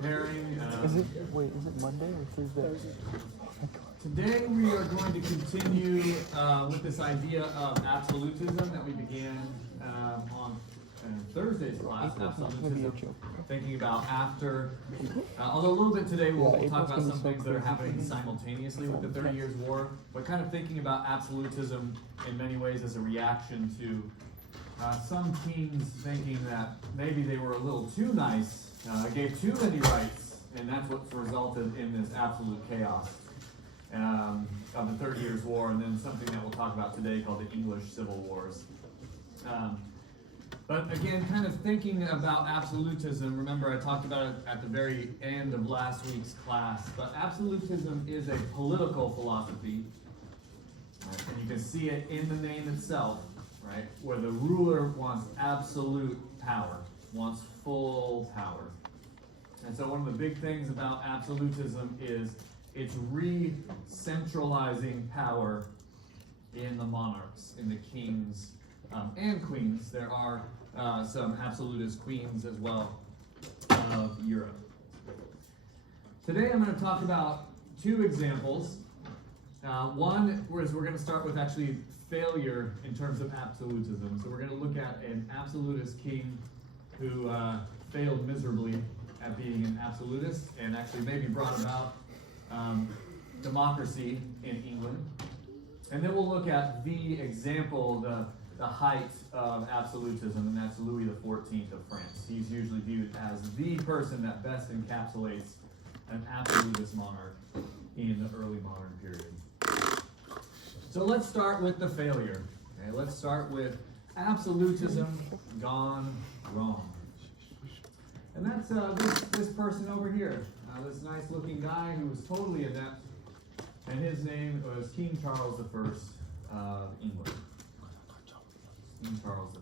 preparing. Is it Monday or Tuesday? Today we are going to continue with this idea of absolutism that we began on Thursday's class, absolutism, thinking about after, although a little bit today we'll talk about some things that are happening simultaneously with the 30 Years' War, but kind of thinking about absolutism in many ways as a reaction to some kings thinking that maybe they were a little too nice, gave too many rights, and that's what's resulted in this absolute chaos of the 30 Years' War, and then something that we'll talk about today called the English Civil Wars. But again, kind of thinking about absolutism, remember I talked about it at the very end of last week's class, but absolutism is a political philosophy, right? And you can see it in the name itself, right? Where the ruler wants absolute power, wants full power. And so one of the big things about absolutism is it's re-centralizing power in the monarchs, in the kings and queens. There are some absolutist queens as well of Europe. Today I'm going to talk about two examples. One is we're going to start with actually failure in terms of absolutism. So we're going to look at an absolutist king who failed miserably at being an absolutist and actually maybe brought about democracy in England. And then we'll look at the example, the height of absolutism, and that's Louis XIV of France. He's usually viewed as the person that best encapsulates an absolutist monarch in the early modern period. So let's start with the failure. Okay, let's start with absolutism gone wrong. And that's this person over here, this nice looking guy who was totally inept, and his name was King Charles I of England. King Charles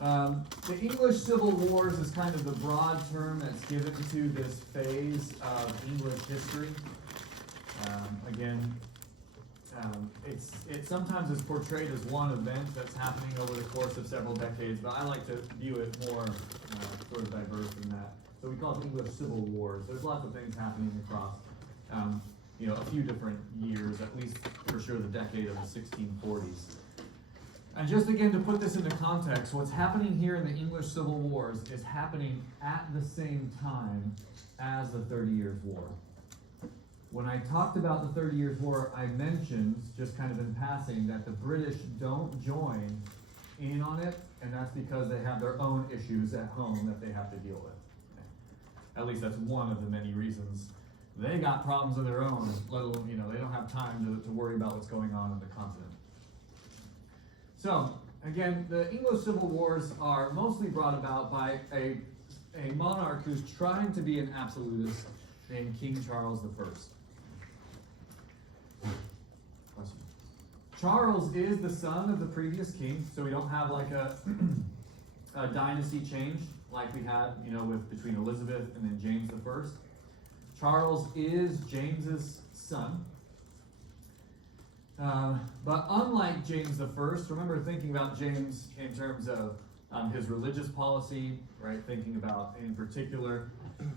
I. The English Civil Wars is kind of the broad term that's given to this phase of English history. It sometimes is portrayed as one event that's happening over the course of several decades, but I like to view it more sort of diverse than that. So we call it English Civil Wars. There's lots of things happening across a few different years, at least for sure the decade of the 1640s. And just again to put this into context, what's happening here in the English Civil Wars is happening at the same time as the 30 Years' War. When I talked about the 30 Years' War, I mentioned, just kind of in passing, that the British don't join in on it, and that's because they have their own issues at home that they have to deal with. At least that's one of the many reasons. They got problems of their own, let alone, they don't have time to worry about what's going on the continent. So, again, the English Civil Wars are mostly brought about by a monarch who's trying to be an absolutist named King Charles I. Charles is the son of the previous king, so we don't have like a dynasty change like we had, between Elizabeth and then James I. Charles is James's son. But unlike James I, remember thinking about James in terms of his religious policy, right? Thinking about, in particular,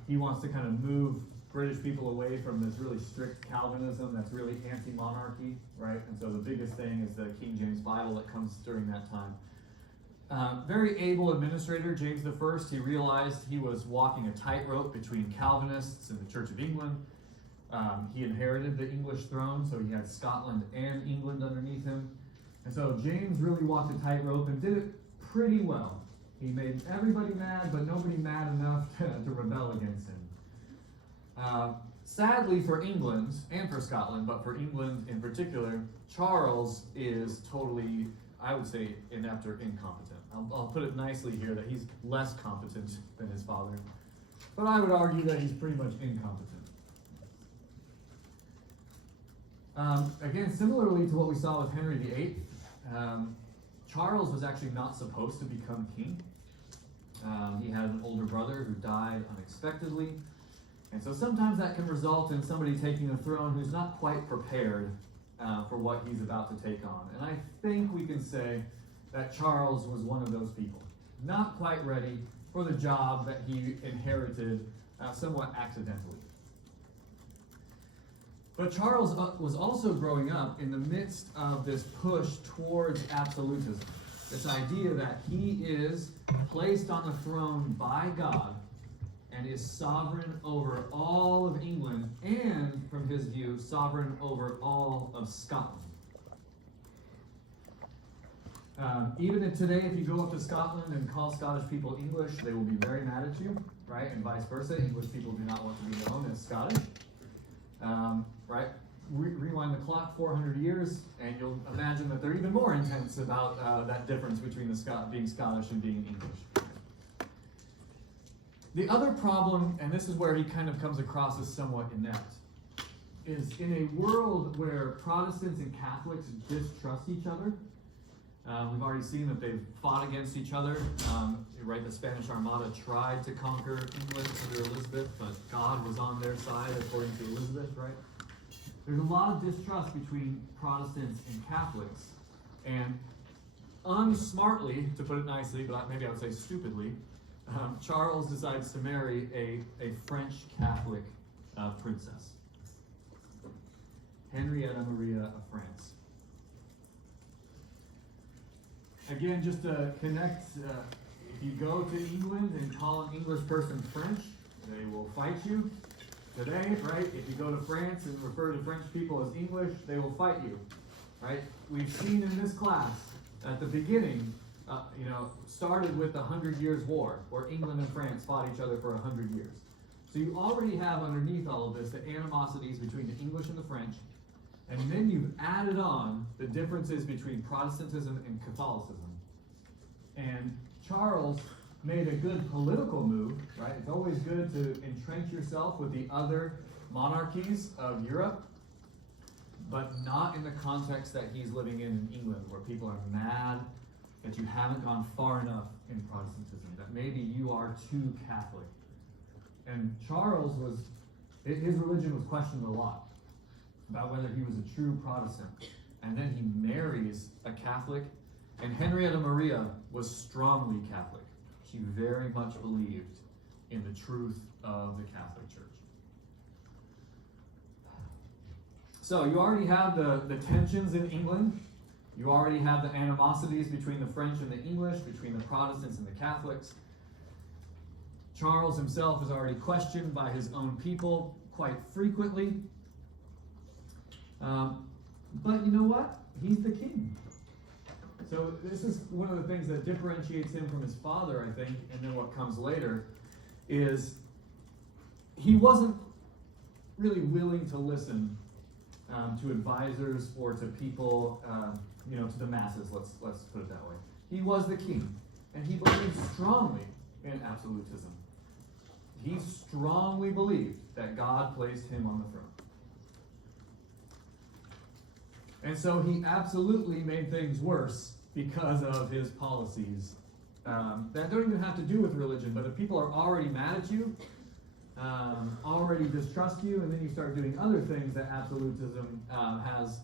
he wants to kind of move British people away from this really strict Calvinism that's really anti-monarchy, right? And so the biggest thing is the King James Bible that comes during that time. Very able administrator, James I, he realized he was walking a tightrope between Calvinists and the Church of England. He inherited the English throne, so he had Scotland and England underneath him. And so James really walked a tightrope and did it pretty well. He made everybody mad, but nobody mad enough to rebel against him. Sadly for England and for Scotland, but for England in particular, Charles is totally, I would say, inept or incompetent. I'll put it nicely here that he's less competent than his father, but I would argue that he's pretty much incompetent. Again, similarly to what we saw with Henry VIII, Charles was actually not supposed to become king. He had an older brother who died unexpectedly. And so sometimes that can result in somebody taking a throne who's not quite prepared for what he's about to take on. And I think we can say that Charles was one of those people. not quite ready for the job that he inherited somewhat accidentally. But Charles was also growing up in the midst of this push towards absolutism. This idea that he is placed on the throne by God and is sovereign over all of England and, from his view, sovereign over all of Scotland. Even today, if you go up to Scotland and call Scottish people English, they will be very mad at you, right? And vice versa. English people do not want to be known as Scottish, right? Rewind the clock 400 years, and you'll imagine that they're even more intense about that difference between being Scottish and being English. The other problem, and this is where he kind of comes across as somewhat inept, is in a world where Protestants and Catholics distrust each other. We've already seen that they've fought against each other. Right, the Spanish Armada tried to conquer England under Elizabeth, but God was on their side, according to Elizabeth, right? There's a lot of distrust between Protestants and Catholics, and unsmartly, to put it nicely, but maybe I would say stupidly, Charles decides to marry a French Catholic princess, Henrietta Maria of France. Again, just to connect, if you go to England and call an English person French, they will fight you. Today, right, if you go to France and refer to French people as English, they will fight you, right? We've seen in this class at the beginning, started with the 100 Years' War, where England and France fought each other for 100 years. So you already have underneath all of this the animosities between the English and the French, and then you've added on the differences between Protestantism and Catholicism. And Charles made a good political move, right? It's always good to entrench yourself with the other monarchies of Europe, but not in the context that he's living in England, where people are mad that you haven't gone far enough in Protestantism, that maybe you are too Catholic. And Charles his religion was questioned a lot about whether he was a true Protestant. And then he marries a Catholic, and Henrietta Maria was strongly Catholic. She very much believed in the truth of the Catholic Church. So you already have the tensions in England. You already have the animosities between the French and the English, between the Protestants and the Catholics. Charles himself is already questioned by his own people quite frequently. But you know what? He's the king. So this is one of the things that differentiates him from his father, I think, and then what comes later, is he wasn't really willing to listen to advisors or to people, to the masses, let's put it that way. He was the king, and he believed strongly in absolutism. He strongly believed that God placed him on the throne. And so he absolutely made things worse because of his policies that don't even have to do with religion, but if people are already mad at you, already distrust you, and then you start doing other things that absolutism has,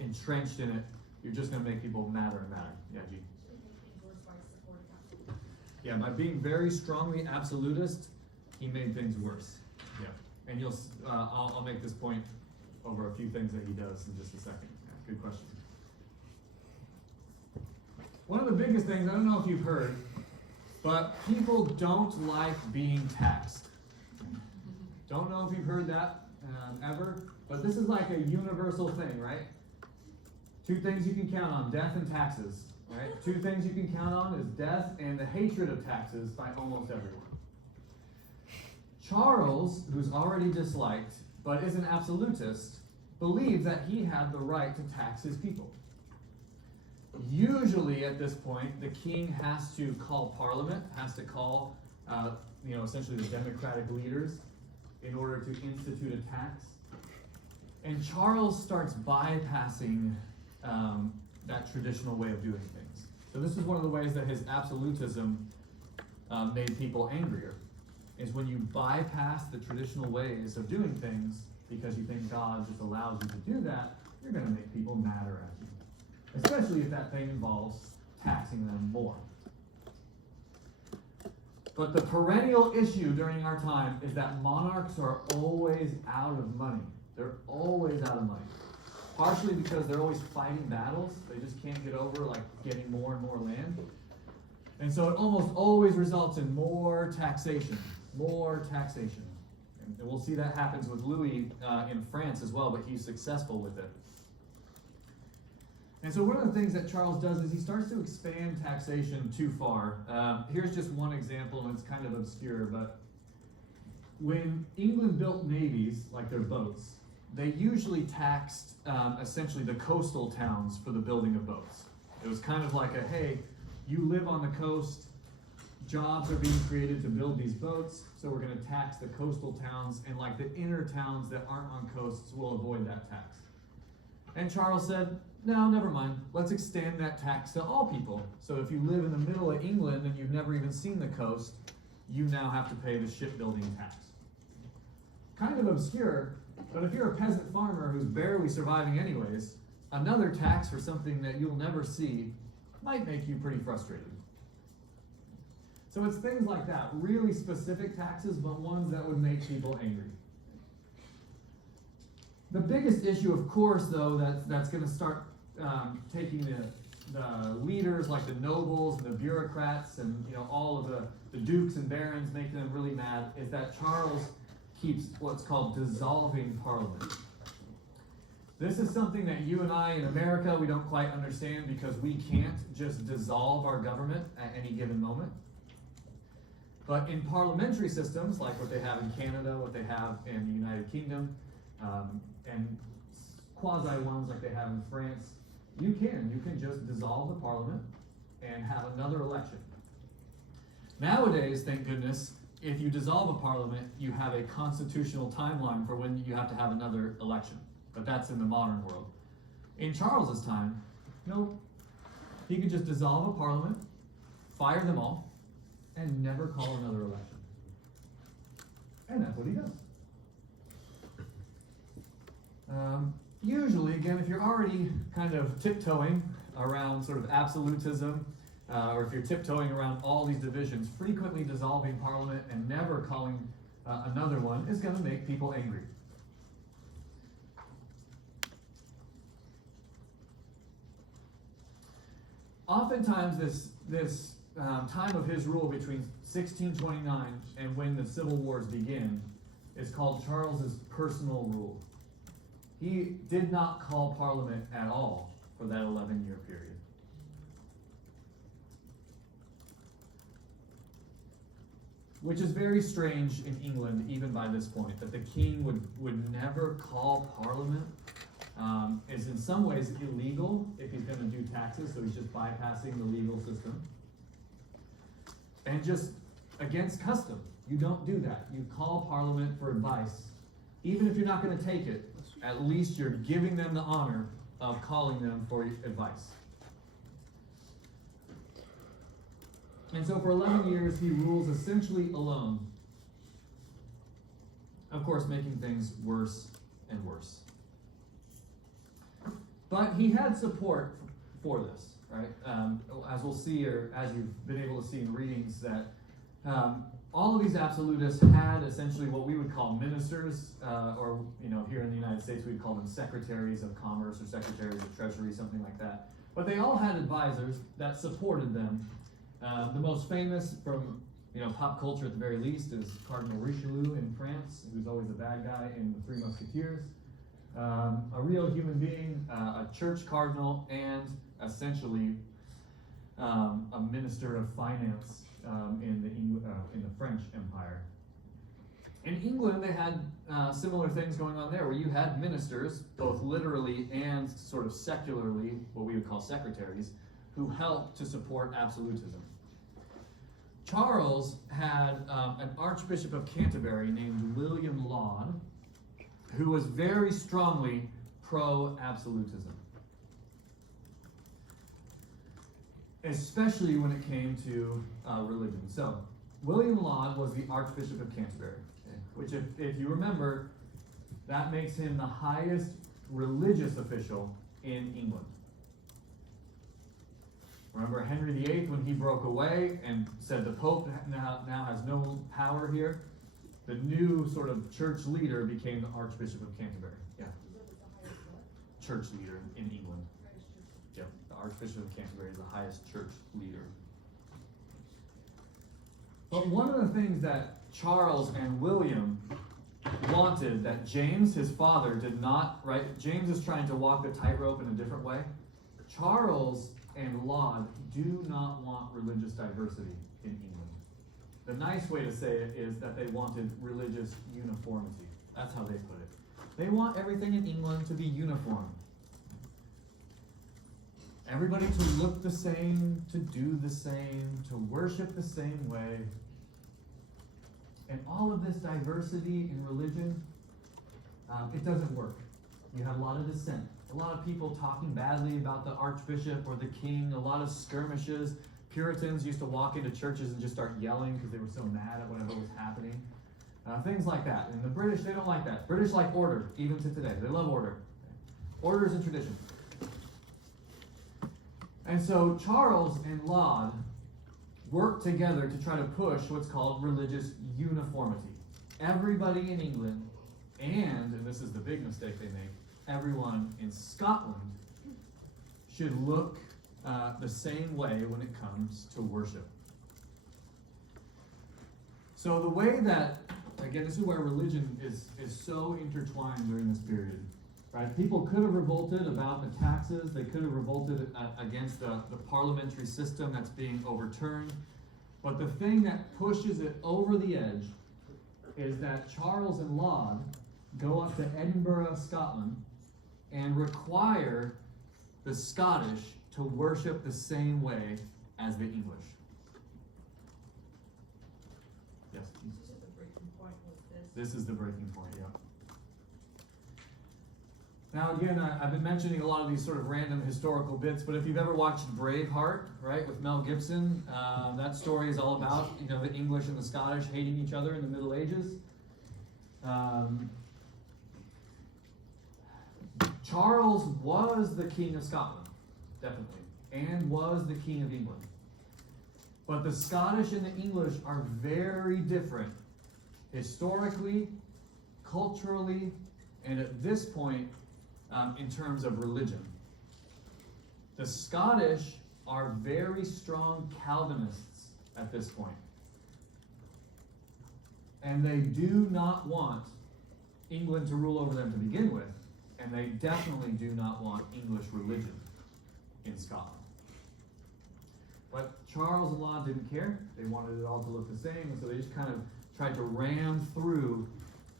entrenched in it, you're just going to make people madder and madder. Yeah, G. Yeah, by being very strongly absolutist, he made things worse. Yeah, and I'll make this point over a few things that he does in just a second. Yeah, good question. One of the biggest things, I don't know if you've heard, but people don't like being taxed. Don't know if you've heard that ever, but this is like a universal thing, right? Two things you can count on, death and taxes, right? Two things you can count on is death and the hatred of taxes by almost everyone. Charles, who's already disliked, but is an absolutist, believed that he had the right to tax his people. Usually at this point, the king has to call parliament, has to call, essentially the democratic leaders in order to institute a tax. And Charles starts bypassing that traditional way of doing things. So this is one of the ways that his absolutism made people angrier, is when you bypass the traditional ways of doing things because you think God just allows you to do that, you're going to make people madder at you. Especially if that thing involves taxing them more. But the perennial issue during our time is that monarchs are always out of money. They're always out of money. Partially because they're always fighting battles. They just can't get over like getting more and more land. And so it almost always results in more taxation. More taxation. And we'll see that happens with Louis in France as well, but he's successful with it. And so one of the things that Charles does is he starts to expand taxation too far. Here's just one example, and it's kind of obscure, but when England built navies, like their boats, they usually taxed essentially the coastal towns for the building of boats. It was kind of like a, hey, you live on the coast, jobs are being created to build these boats, so we're going to tax the coastal towns, and like the inner towns that aren't on coasts will avoid that tax. And Charles said, no, never mind. Let's extend that tax to all people. So if you live in the middle of England and you've never even seen the coast, you now have to pay the shipbuilding tax. Kind of obscure, but if you're a peasant farmer who's barely surviving anyways, another tax for something that you'll never see might make you pretty frustrated. So it's things like that, really specific taxes, but ones that would make people angry. The biggest issue, of course, though, that's going to start taking the leaders, like the nobles and the bureaucrats, and all of the dukes and barons, making them really mad, is that Charles keeps what's called dissolving Parliament. This is something that you and I in America, we don't quite understand because we can't just dissolve our government at any given moment. But in parliamentary systems, like what they have in Canada, what they have in the United Kingdom, and quasi ones like they have in France, you can just dissolve the parliament and have another election. Nowadays, thank goodness, if you dissolve a parliament, you have a constitutional timeline for when you have to have another election. But that's in the modern world. In Charles's time, nope. He could just dissolve a parliament, fire them all, and never call another election. And that's what he does. Usually, again, if you're already kind of tiptoeing around sort of absolutism, or if you're tiptoeing around all these divisions, frequently dissolving Parliament and never calling another one is going to make people angry. Oftentimes, this time of his rule between 1629 and when the Civil Wars begin is called Charles's personal rule. He did not call Parliament at all for that 11-year period. Which is very strange in England, even by this point, that the king would never call Parliament. Is in some ways illegal if he's going to do taxes, so he's just bypassing the legal system. And just against custom. You don't do that. You call Parliament for advice. Even if you're not going to take it, at least you're giving them the honor of calling them for advice. And so for 11 years, he rules essentially alone. Of course, making things worse and worse. But he had support for this, right? As we'll see, or as you've been able to see in readings, that all of these absolutists had essentially what we would call ministers, or here in the United States we'd call them secretaries of commerce or secretaries of treasury, something like that. But they all had advisors that supported them. The most famous from pop culture at the very least is Cardinal Richelieu in France, who's always a bad guy in The Three Musketeers. A real human being, a church cardinal, and essentially a minister of finance in the French Empire. In England, they had similar things going on there, where you had ministers, both literally and sort of secularly, what we would call secretaries, who helped to support absolutism. Charles had an Archbishop of Canterbury named William Laud, who was very strongly pro-absolutism, especially when it came to religion. So, William Laud was the Archbishop of Canterbury, which, if you remember, that makes him the highest religious official in England. Remember Henry VIII when he broke away and said the Pope now has no power here? The new sort of church leader became the Archbishop of Canterbury. Yeah. Church leader in England. Yep. The Archbishop of Canterbury is the highest church leader. But one of the things that Charles and William wanted that James, his father, did not, right? James is trying to walk the tightrope in a different way. Charles and Laud do not want religious diversity in England. The nice way to say it is that they wanted religious uniformity. That's how they put it. They want everything in England to be uniform. Everybody to look the same, to do the same, to worship the same way. And all of this diversity in religion, it doesn't work. You have a lot of dissent. A lot of people talking badly about the archbishop or the king, a lot of skirmishes. Puritans used to walk into churches and just start yelling because they were so mad at whatever was happening. Things like that. And the British, they don't like that. British like order, even to today. They love order. Orders and tradition. And so Charles and Laud worked together to try to push what's called religious uniformity. Everybody in England, and this is the big mistake they make, everyone in Scotland should look the same way when it comes to worship. So the way that, again, this is where religion is so intertwined during this period. Right? People could have revolted about the taxes. They could have revolted against the parliamentary system that's being overturned. But the thing that pushes it over the edge is that Charles and Laud go up to Edinburgh, Scotland, and require the Scottish to worship the same way as the English. Yes? This is the breaking point with this. This is the breaking point, yeah. Now again, I've been mentioning a lot of these sort of random historical bits, but if you've ever watched Braveheart, right, with Mel Gibson, that story is all about, the English and the Scottish hating each other in the Middle Ages. Charles was the King of Scotland, definitely, and was the King of England. But the Scottish and the English are very different historically, culturally, and at this point, in terms of religion. The Scottish are very strong Calvinists at this point. And they do not want England to rule over them to begin with, and they definitely do not want English religion in Scotland. But Charles and Laud didn't care. They wanted it all to look the same, and so they just kind of tried to ram through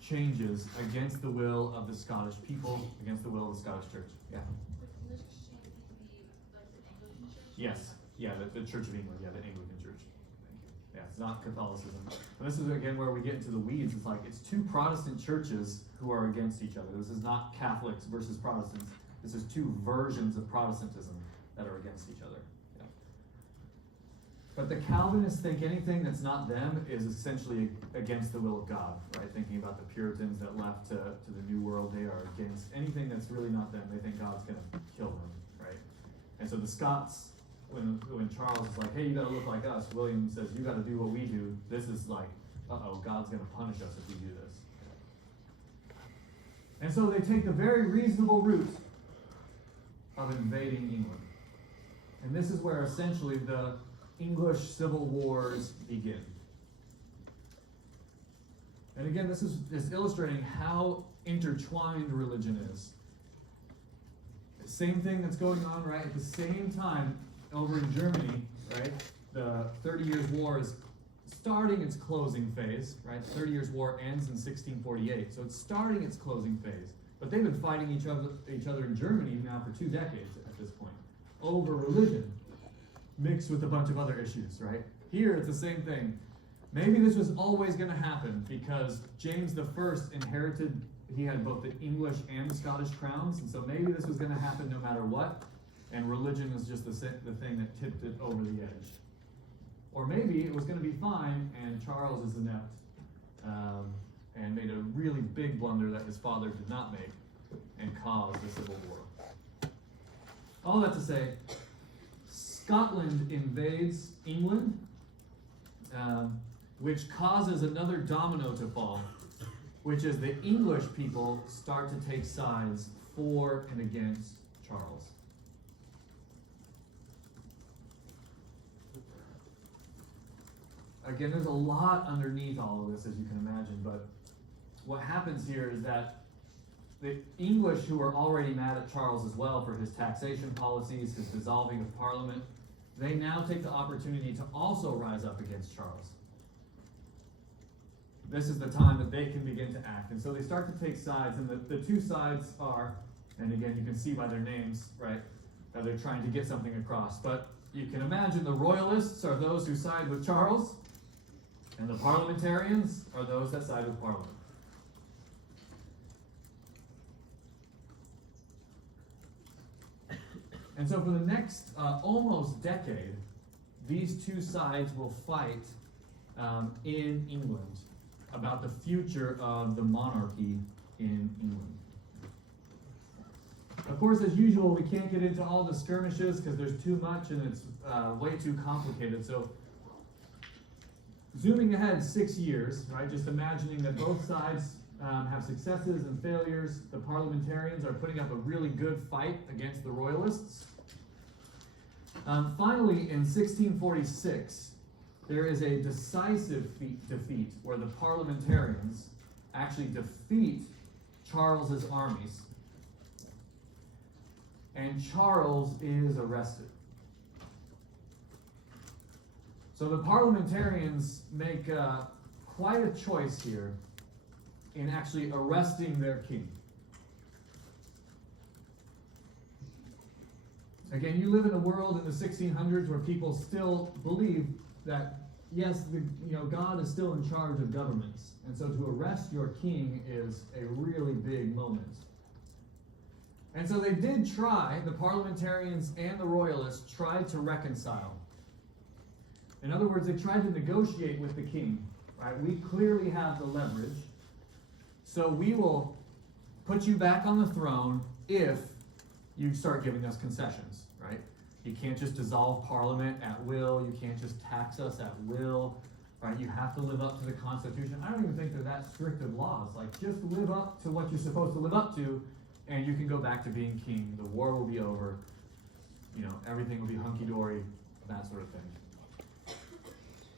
changes against the will of the Scottish people, against the will of the Scottish church. Yeah. Would English Christianity be like the Anglican church? Yes. Yeah, the Church of England. Yeah, the Anglican church. Thank you. Yeah, it's not Catholicism. And this is again where we get into the weeds. It's like it's two Protestant churches who are against each other. This is not Catholics versus Protestants. This is two versions of Protestantism that are against each other. Yeah. But the Calvinists think anything that's not them is essentially against the will of God, right? Thinking about the Puritans that left to the New World, they are against anything that's really not them. They think God's going to kill them, right? And so the Scots, when Charles is like, hey, you got to look like us, William says, you got to do what we do. This is like, uh-oh, God's going to punish us if we do this. And so they take the very reasonable route of invading England. And this is where essentially the English civil wars begin. And again, this is illustrating how intertwined religion is. The same thing that's going on, right, at the same time over in Germany, right, the 30 Years' War is starting its closing phase, right? The 30 Years' War ends in 1648, so it's starting its closing phase. But they've been fighting each other in Germany now for 2 decades at this point, over religion, mixed with a bunch of other issues, right? Here, it's the same thing. Maybe this was always going to happen because James I inherited, he had both the English and the Scottish crowns, and so maybe this was going to happen no matter what, and religion was just the thing that tipped it over the edge. Or maybe it was going to be fine, and Charles is inept, and made a really big blunder that his father did not make, and caused the Civil War. All that to say, Scotland invades England, which causes another domino to fall, which is the English people start to take sides for and against Charles. Again, there's a lot underneath all of this, as you can imagine, but what happens here is that the English, who are already mad at Charles as well for his taxation policies, his dissolving of Parliament, they now take the opportunity to also rise up against Charles. This is the time that they can begin to act. And so they start to take sides, and the two sides are, and again, you can see by their names, right, that they're trying to get something across. But you can imagine the royalists are those who side with Charles, and the parliamentarians are those that side with Parliament. And so for the next almost decade, these two sides will fight in England about the future of the monarchy in England. Of course, as usual, we can't get into all the skirmishes because there's too much and it's way too complicated. So zooming ahead 6 years, right, just imagining that both sides have successes and failures. The parliamentarians are putting up a really good fight against the royalists. Finally, in 1646, there is a decisive defeat where the parliamentarians actually defeat Charles's armies, and Charles is arrested. So the parliamentarians make quite a choice here in actually arresting their king. Again, you live in a world in the 1600s where people still believe that, yes, God is still in charge of governments. And so to arrest your king is a really big moment. And so they did try, the parliamentarians and the royalists tried to reconcile. In other words, they tried to negotiate with the king. Right? We clearly have the leverage, so we will put you back on the throne if you start giving us concessions, right? You can't just dissolve Parliament at will. You can't just tax us at will, right? You have to live up to the Constitution. I don't even think they're that strict of laws. Like, just live up to what you're supposed to live up to, and you can go back to being king. The war will be over. Everything will be hunky-dory, that sort of thing.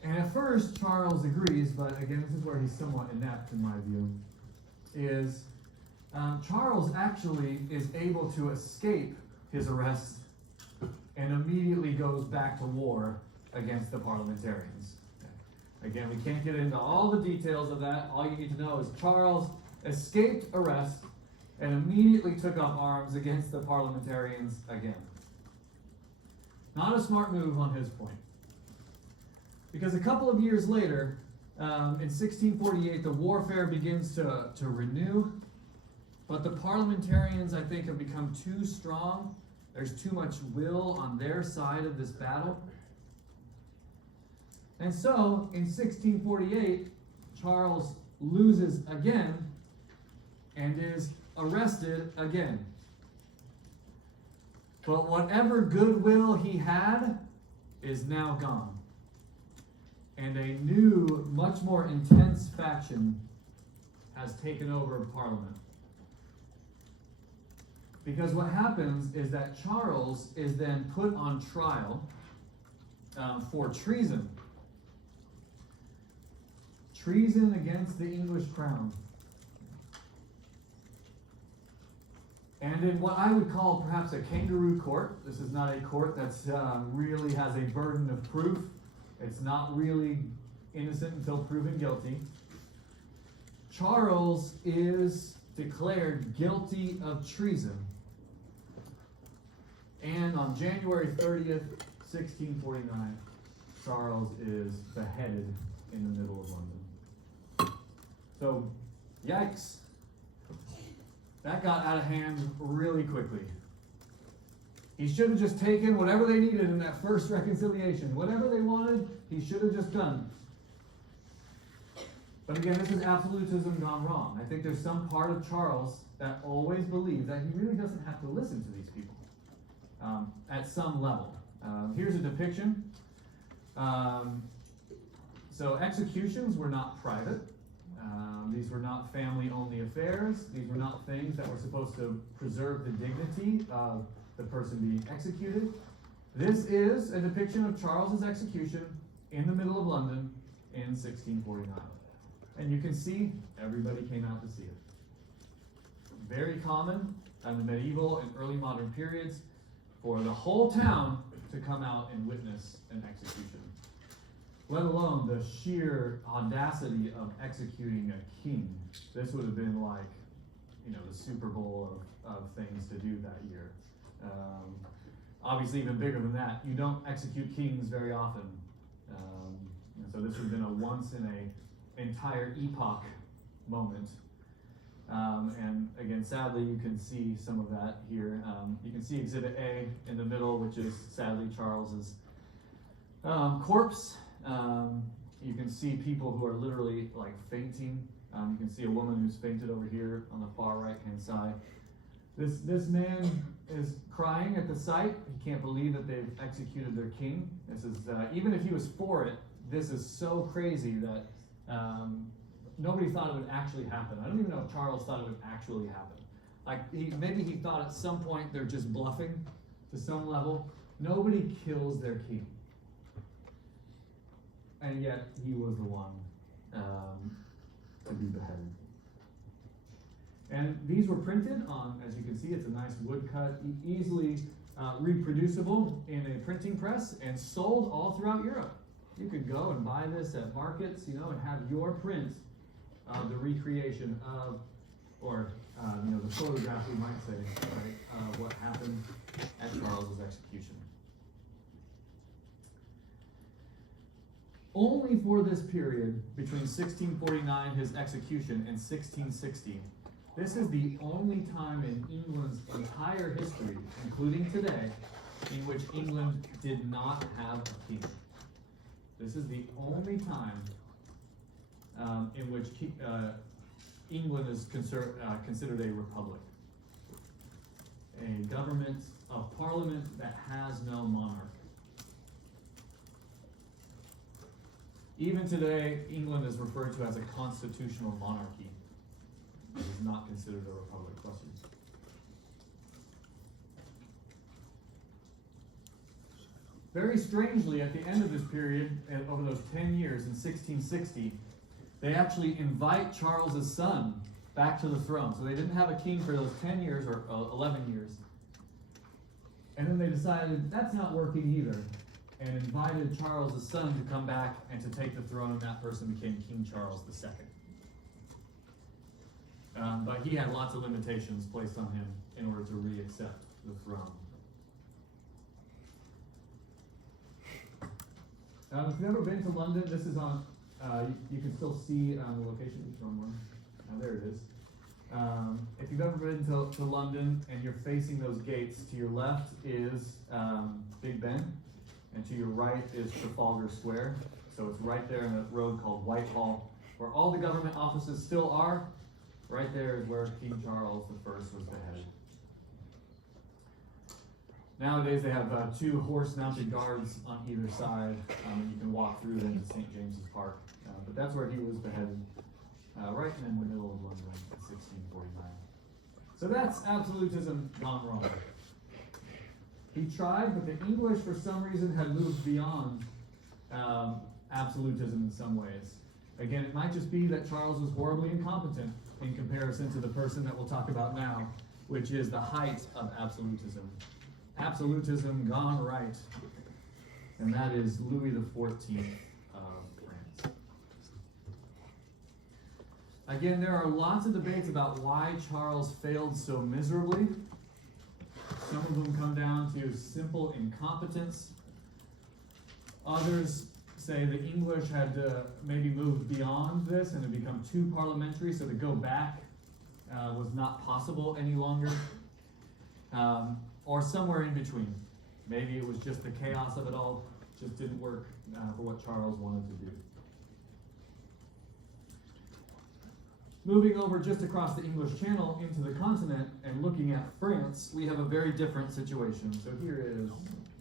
And at first, Charles agrees, but again, this is where he's somewhat inept in my view, is Charles actually is able to escape his arrest and immediately goes back to war against the parliamentarians. Again, we can't get into all the details of that. All you need to know is Charles escaped arrest and immediately took up arms against the parliamentarians again. Not a smart move on his point. Because a couple of years later, in 1648, the warfare begins to renew. But the parliamentarians, I think, have become too strong. There's too much will on their side of this battle. And so, in 1648, Charles loses again and is arrested again. But whatever goodwill he had is now gone. And a new, much more intense faction has taken over Parliament. Because what happens is that Charles is then put on trial for treason. Treason against the English crown. And in what I would call perhaps a kangaroo court, this is not a court that really has a burden of proof. It's not really innocent until proven guilty. Charles is declared guilty of treason. And on January 30th, 1649, Charles is beheaded in the middle of London. So, yikes. That got out of hand really quickly. He should have just taken whatever they needed in that first reconciliation. Whatever they wanted, he should have just done. But again, this is absolutism gone wrong. I think there's some part of Charles that always believed that he really doesn't have to listen to these people at some level. Here's a depiction. So executions were not private. These were not family-only affairs. These were not things that were supposed to preserve the dignity of the person being executed. This is a depiction of Charles's execution in the middle of London in 1649. And you can see everybody came out to see it. Very common in the medieval and early modern periods for the whole town to come out and witness an execution. Let alone the sheer audacity of executing a king. This would have been like, the Super Bowl of things to do that year. Obviously even bigger than that. You don't execute kings very often. And so this would have been a once in a entire epoch moment. And again, sadly, you can see some of that here. You can see Exhibit A in the middle, which is sadly Charles's corpse. You can see people who are literally like fainting. You can see a woman who's fainted over here on the far right-hand side. This man is crying at the sight. He can't believe that they've executed their king. This is even if he was for it, this is so crazy that nobody thought it would actually happen. I don't even know if Charles thought it would actually happen. Like maybe he thought at some point they're just bluffing to some level. Nobody kills their king. And yet he was the one to be beheaded. And these were printed on, as you can see, it's a nice woodcut, easily reproducible in a printing press and sold all throughout Europe. You could go and buy this at markets, and have your print of the recreation of, or the photograph, we might say, right, of what happened at Charles's execution. Only for this period between 1649, his execution, and 1660, this is the only time in England's entire history, including today, in which England did not have a king. This is the only time in which England is considered a republic. A government of parliament that has no monarch. Even today, England is referred to as a constitutional monarchy. It is not considered a republic. Bless you. Very strangely, at the end of this period, and over those 10 years in 1660, they actually invite Charles's son back to the throne. So they didn't have a king for those 10 years or 11 years. And then they decided that's not working either, and invited Charles' son to come back and to take the throne, and that person became King Charles II. But he had lots of limitations placed on him in order to re-accept the throne. If you've ever been to London, this is on, you can still see the location. Which one? There it is. If you've ever been to London and you're facing those gates, to your left is Big Ben. And to your right is Trafalgar Square. So it's right there in a road called Whitehall, where all the government offices still are. Right there is where King Charles I was beheaded. Nowadays they have 2 horse-mounted guards on either side. You can walk through into St. James's Park. But that's where he was beheaded, right in the middle of London in 1649. So that's absolutism gone wrong. He tried, but the English, for some reason, had moved beyond absolutism in some ways. Again, it might just be that Charles was horribly incompetent in comparison to the person that we'll talk about now, which is the height of absolutism. Absolutism gone right. And that is Louis XIV of France. Again, there are lots of debates about why Charles failed so miserably. Some of them come down to simple incompetence. Others say the English had maybe moved beyond this and had become too parliamentary, so to go back was not possible any longer. Or somewhere in between. Maybe it was just the chaos of it all, just didn't work for what Charles wanted to do. Moving over just across the English Channel into the continent and looking at France, we have a very different situation. So here is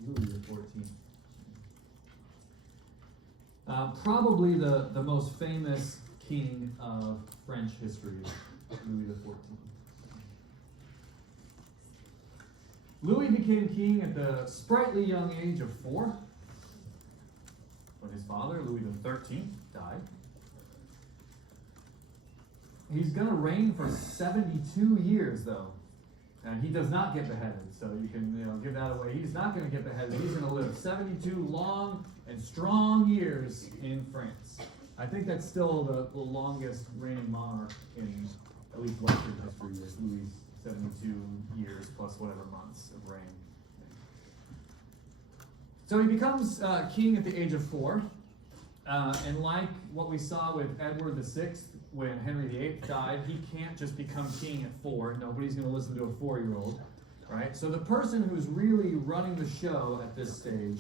Louis the 14th. Probably the most famous king of French history, Louis the 14th. Louis became king at the sprightly young age of 4, when his father, Louis the 13th, died. He's going to reign for 72 years, though. And he does not get beheaded, so you can give that away. He's not going to get beheaded. He's going to live 72 long and strong years in France. I think that's still the longest reigning monarch in at least Western history, is Louis' 72 years plus whatever months of reign. So he becomes king at the age of 4. And like what we saw with Edward VI, when Henry VIII died, he can't just become king at 4. Nobody's going to listen to a 4-year-old, right? So the person who's really running the show at this stage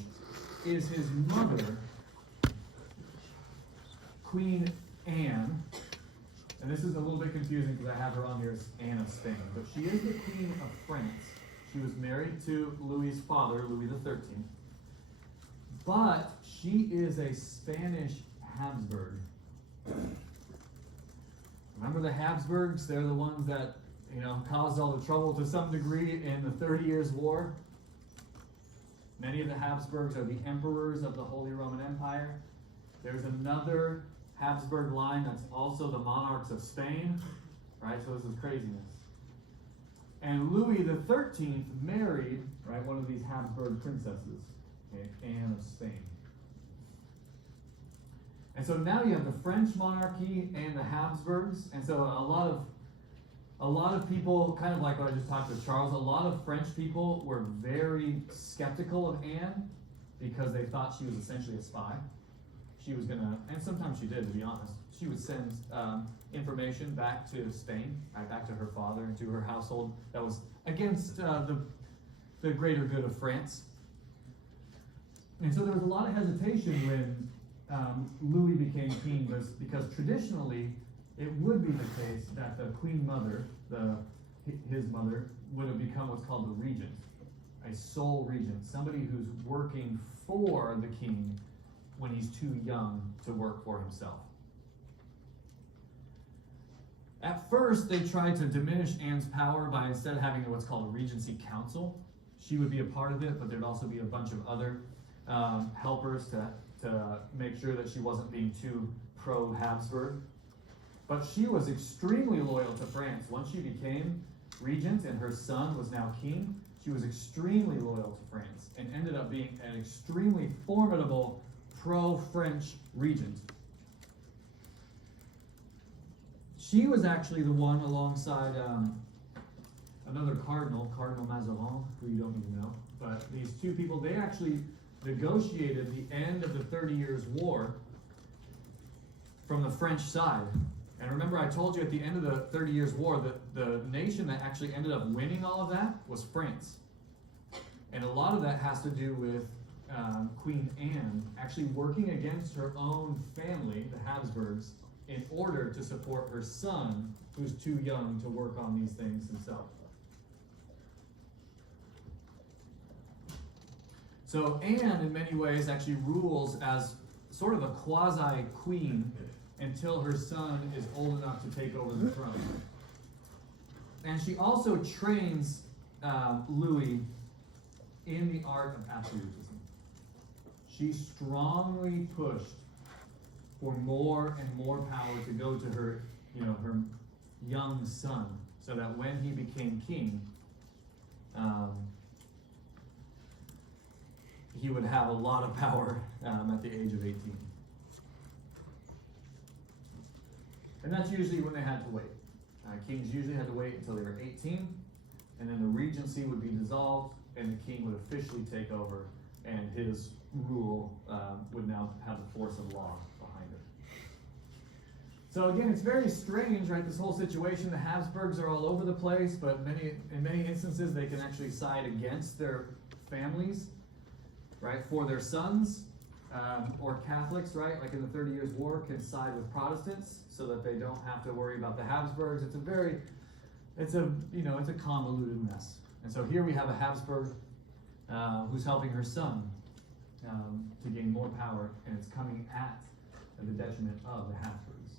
is his mother, Queen Anne. And this is a little bit confusing because I have her on here as Anne of Spain. But she is the Queen of France. She was married to Louis's father, Louis XIII. But she is a Spanish Habsburg. Remember the Habsburgs? They're the ones that, caused all the trouble to some degree in the 30 Years' War. Many of the Habsburgs are the emperors of the Holy Roman Empire. There's another Habsburg line that's also the monarchs of Spain, right? So this is craziness. And Louis the 13th married, right, one of these Habsburg princesses, okay, Anne of Spain. And so now you have the French monarchy and the Habsburgs, and so a lot of people, kind of like what I just talked with Charles, a lot of French people were very skeptical of Anne because they thought she was essentially a spy. She was gonna, and sometimes she did, to be honest. She would send information back to Spain, back to her father and to her household that was against the greater good of France. And so there was a lot of hesitation when Louis became king, because traditionally it would be the case that the queen mother, his mother, would have become what's called the regent, a sole regent, somebody who's working for the king when he's too young to work for himself. At first, they tried to diminish Anne's power by instead of having what's called a regency council. She would be a part of it, but there'd also be a bunch of other helpers to make sure that she wasn't being too pro-Habsburg. But she was extremely loyal to France. Once she became regent and her son was now king, she was extremely loyal to France and ended up being an extremely formidable pro-French regent. She was actually the one alongside another cardinal, Cardinal Mazarin, who you don't even know. But these two people, they actually negotiated the end of the 30 Years' War from the French side. And remember, I told you at the end of the 30 Years' War that the nation that actually ended up winning all of that was France. And a lot of that has to do with Queen Anne actually working against her own family, the Habsburgs, in order to support her son, who's too young to work on these things himself. So Anne, in many ways, actually rules as sort of a quasi-queen until her son is old enough to take over the throne. And she also trains Louis in the art of absolutism. She strongly pushed for more and more power to go to her, her young son, so that when he became king, he would have a lot of power at the age of 18. And that's usually when they had to wait. Kings usually had to wait until they were 18, and then the regency would be dissolved, and the king would officially take over, and his rule would now have the force of law behind it. So again, it's very strange, right, this whole situation. The Habsburgs are all over the place, but in many instances they can actually side against their families, right, for their sons, or Catholics, right, like in the 30 Years' War, can side with Protestants so that they don't have to worry about the Habsburgs. It's a convoluted mess. And so here we have a Habsburg who's helping her son to gain more power, and it's coming at the detriment of the Habsburgs.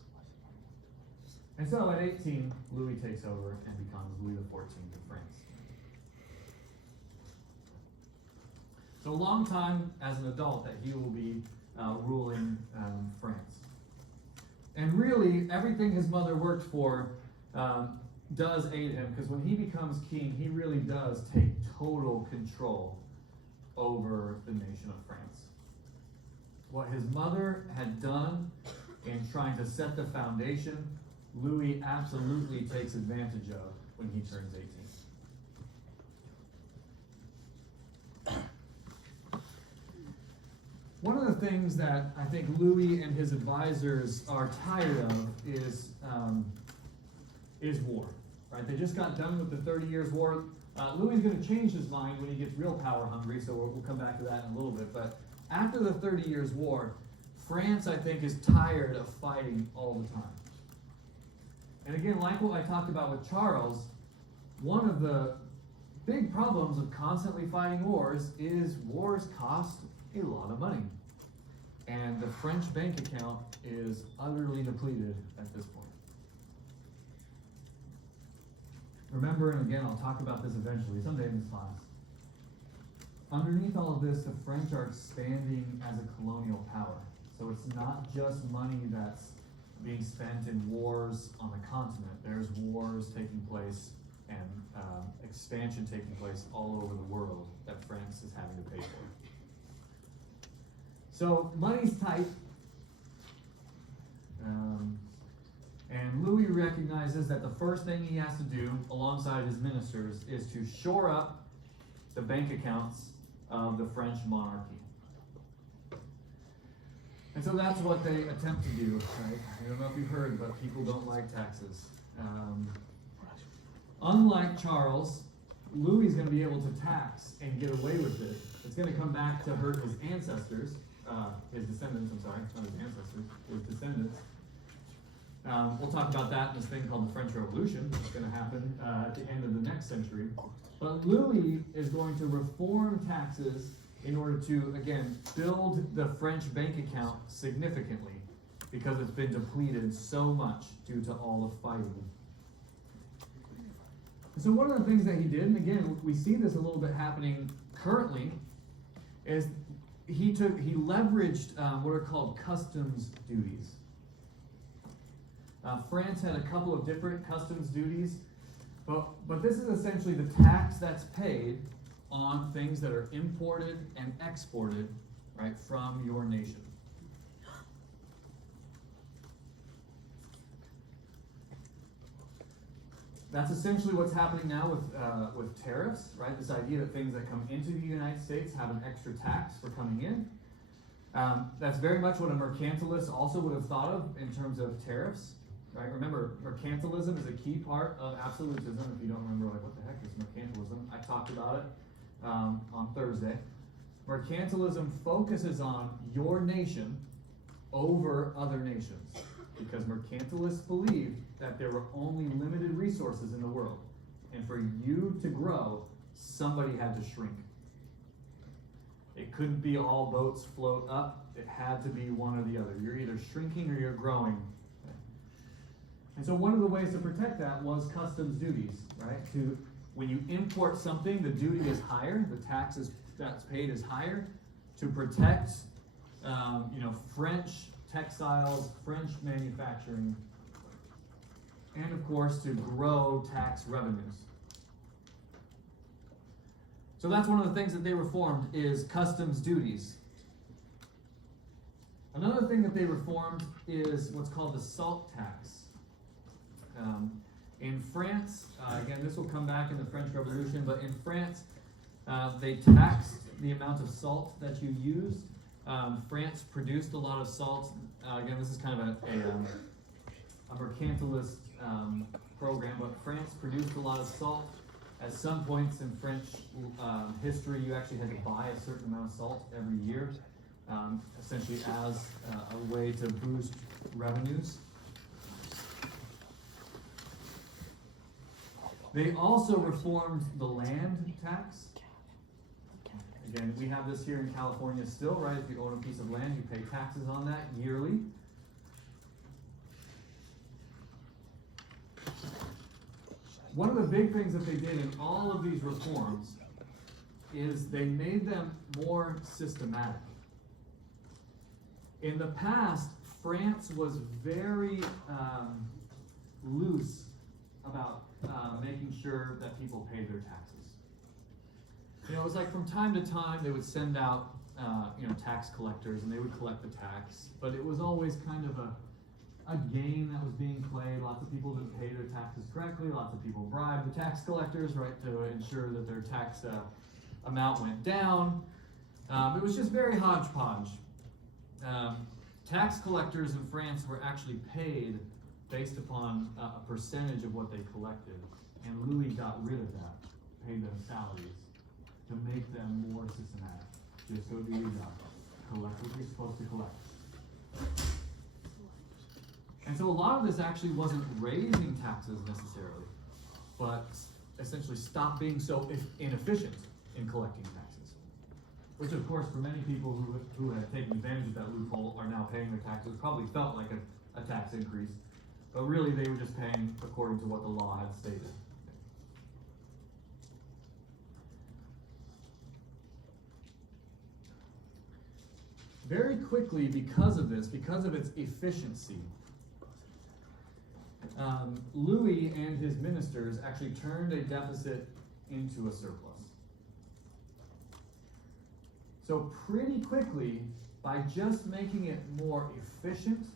And so at 18, Louis takes over and becomes Louis XIV of France. So a long time as an adult that he will be ruling France. And really, everything his mother worked for does aid him, because when he becomes king, he really does take total control over the nation of France. What his mother had done in trying to set the foundation, Louis absolutely takes advantage of when he turns 18. One of the things that I think Louis and his advisors are tired of is war, right? They just got done with the 30 Years' War. Louis is going to change his mind when he gets real power hungry, so we'll come back to that in a little bit. But after the 30 Years' War, France, I think, is tired of fighting all the time. And again, like what I talked about with Charles, one of the big problems of constantly fighting wars is wars cost a lot of money. And the French bank account is utterly depleted at this point. Remember, and again, I'll talk about this eventually, someday in this class. Underneath all of this, the French are expanding as a colonial power. So it's not just money that's being spent in wars on the continent. There's wars taking place and expansion taking place all over the world that France is having to pay for. So money's tight. And Louis recognizes that the first thing he has to do, alongside his ministers, is to shore up the bank accounts of the French monarchy. And so that's what they attempt to do, right? I don't know if you've heard, but people don't like taxes. Unlike Charles, Louis is going to be able to tax and get away with it. It's going to come back to hurt his ancestors, his descendants, I'm sorry, not his ancestors, his descendants. We'll talk about that in this thing called the French Revolution, which is going to happen at the end of the next century. But Louis is going to reform taxes in order to, again, build the French bank account significantly, because it's been depleted so much due to all the fighting. So one of the things that he did, and again, we see this a little bit happening currently, is he leveraged what are called customs duties. France had a couple of different customs duties, but this is essentially the tax that's paid on things that are imported and exported, right, from your nation. That's essentially what's happening now with tariffs, right? This idea that things that come into the United States have an extra tax for coming in. That's very much what a mercantilist also would have thought of in terms of tariffs, right? Remember, mercantilism is a key part of absolutism. If you don't remember, like, what the heck is mercantilism? I talked about it on Thursday. Mercantilism focuses on your nation over other nations, because mercantilists believed that there were only limited resources in the world, and for you to grow, somebody had to shrink. It couldn't be all boats float up. It had to be one or the other. You're either shrinking or you're growing. And so one of the ways to protect that was customs duties, right? When you import something, the duty is higher, the tax that's paid is higher, to protect French textiles, French manufacturing, and of course to grow tax revenues. So that's one of the things that they reformed is customs duties. Another thing that they reformed is what's called the salt tax. In France, again, this will come back in the French Revolution, but in France, they taxed the amount of salt that you used. France produced a lot of salt. Again, this is kind of a mercantilist program, but France produced a lot of salt. At some points in French history, you actually had to buy a certain amount of salt every year, essentially as a way to boost revenues. They also reformed the land tax. Again, we have this here in California still, right? If you own a piece of land, you pay taxes on that yearly. One of the big things that they did in all of these reforms is they made them more systematic. In the past, France was very loose about making sure that people paid their taxes. You know, it was like from time to time they would send out, tax collectors and they would collect the tax, but it was always kind of a game that was being played. Lots of people didn't pay their taxes correctly. Lots of people bribed the tax collectors, right, to ensure that their tax amount went down. It was just very hodgepodge. Tax collectors in France were actually paid based upon a percentage of what they collected, and Louis got rid of that, paid them salaries to make them more systematic. Just go do your job, collect what you're supposed to collect. And so a lot of this actually wasn't raising taxes necessarily, but essentially stop being so inefficient in collecting taxes. Which of course for many people who had taken advantage of that loophole are now paying their taxes, probably felt like a tax increase, but really they were just paying according to what the law had stated. Very quickly, because of this, because of its efficiency, Louis and his ministers actually turned a deficit into a surplus. So pretty quickly, by just making it more efficient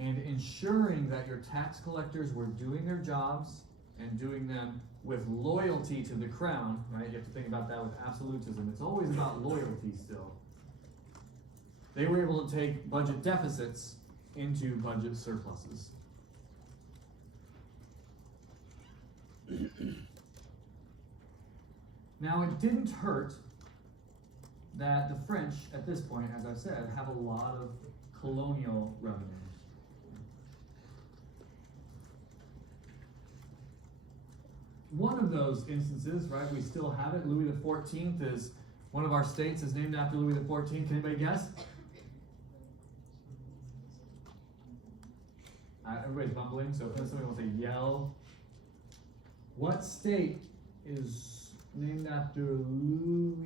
and ensuring that your tax collectors were doing their jobs and doing them with loyalty to the crown, right? You have to think about that with absolutism. It's always about loyalty still. They were able to take budget deficits into budget surpluses. Now, it didn't hurt that the French, at this point, as I've said, have a lot of colonial revenue. One of those instances, right, we still have it. Louis XIV is, one of our states is named after Louis XIV. Can anybody guess? Everybody's mumbling, so if somebody wants to yell. What state is named after Louis?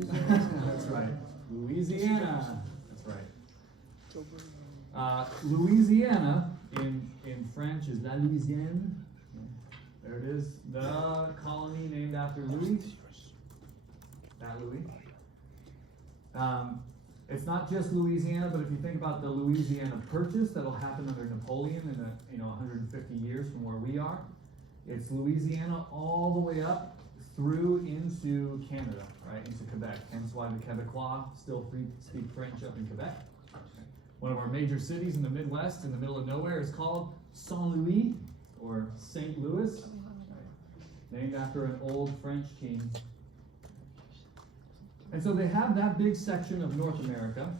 That's right. Louisiana. That's right. Louisiana in French is La Louisiane. There it is. The colony named after Louis. That Louis. It's not just Louisiana, but if you think about the Louisiana Purchase that'll happen under Napoleon in 150 years from where we are, it's Louisiana all the way up through into Canada, right, into Quebec. Hence why the Quebecois still speak French up in Quebec. One of our major cities in the Midwest, in the middle of nowhere, is called Saint Louis, or St. Louis, right, named after an old French king. And so they have that big section of North America.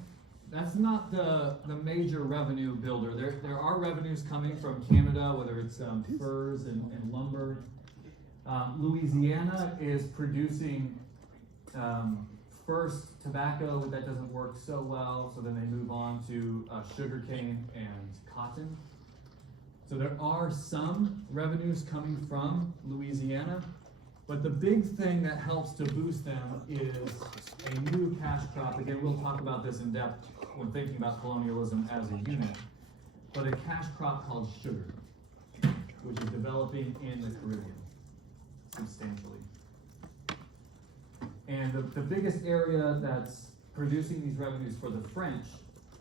That's not the major revenue builder. There are revenues coming from Canada, whether it's furs and lumber. Louisiana is producing first tobacco that doesn't work so well, so then they move on to sugarcane and cotton. So there are some revenues coming from Louisiana, but the big thing that helps to boost them is a new cash crop. Again, we'll talk about this in depth when thinking about colonialism as a unit, but a cash crop called sugar, which is developing in the Caribbean substantially. And the biggest area that's producing these revenues for the French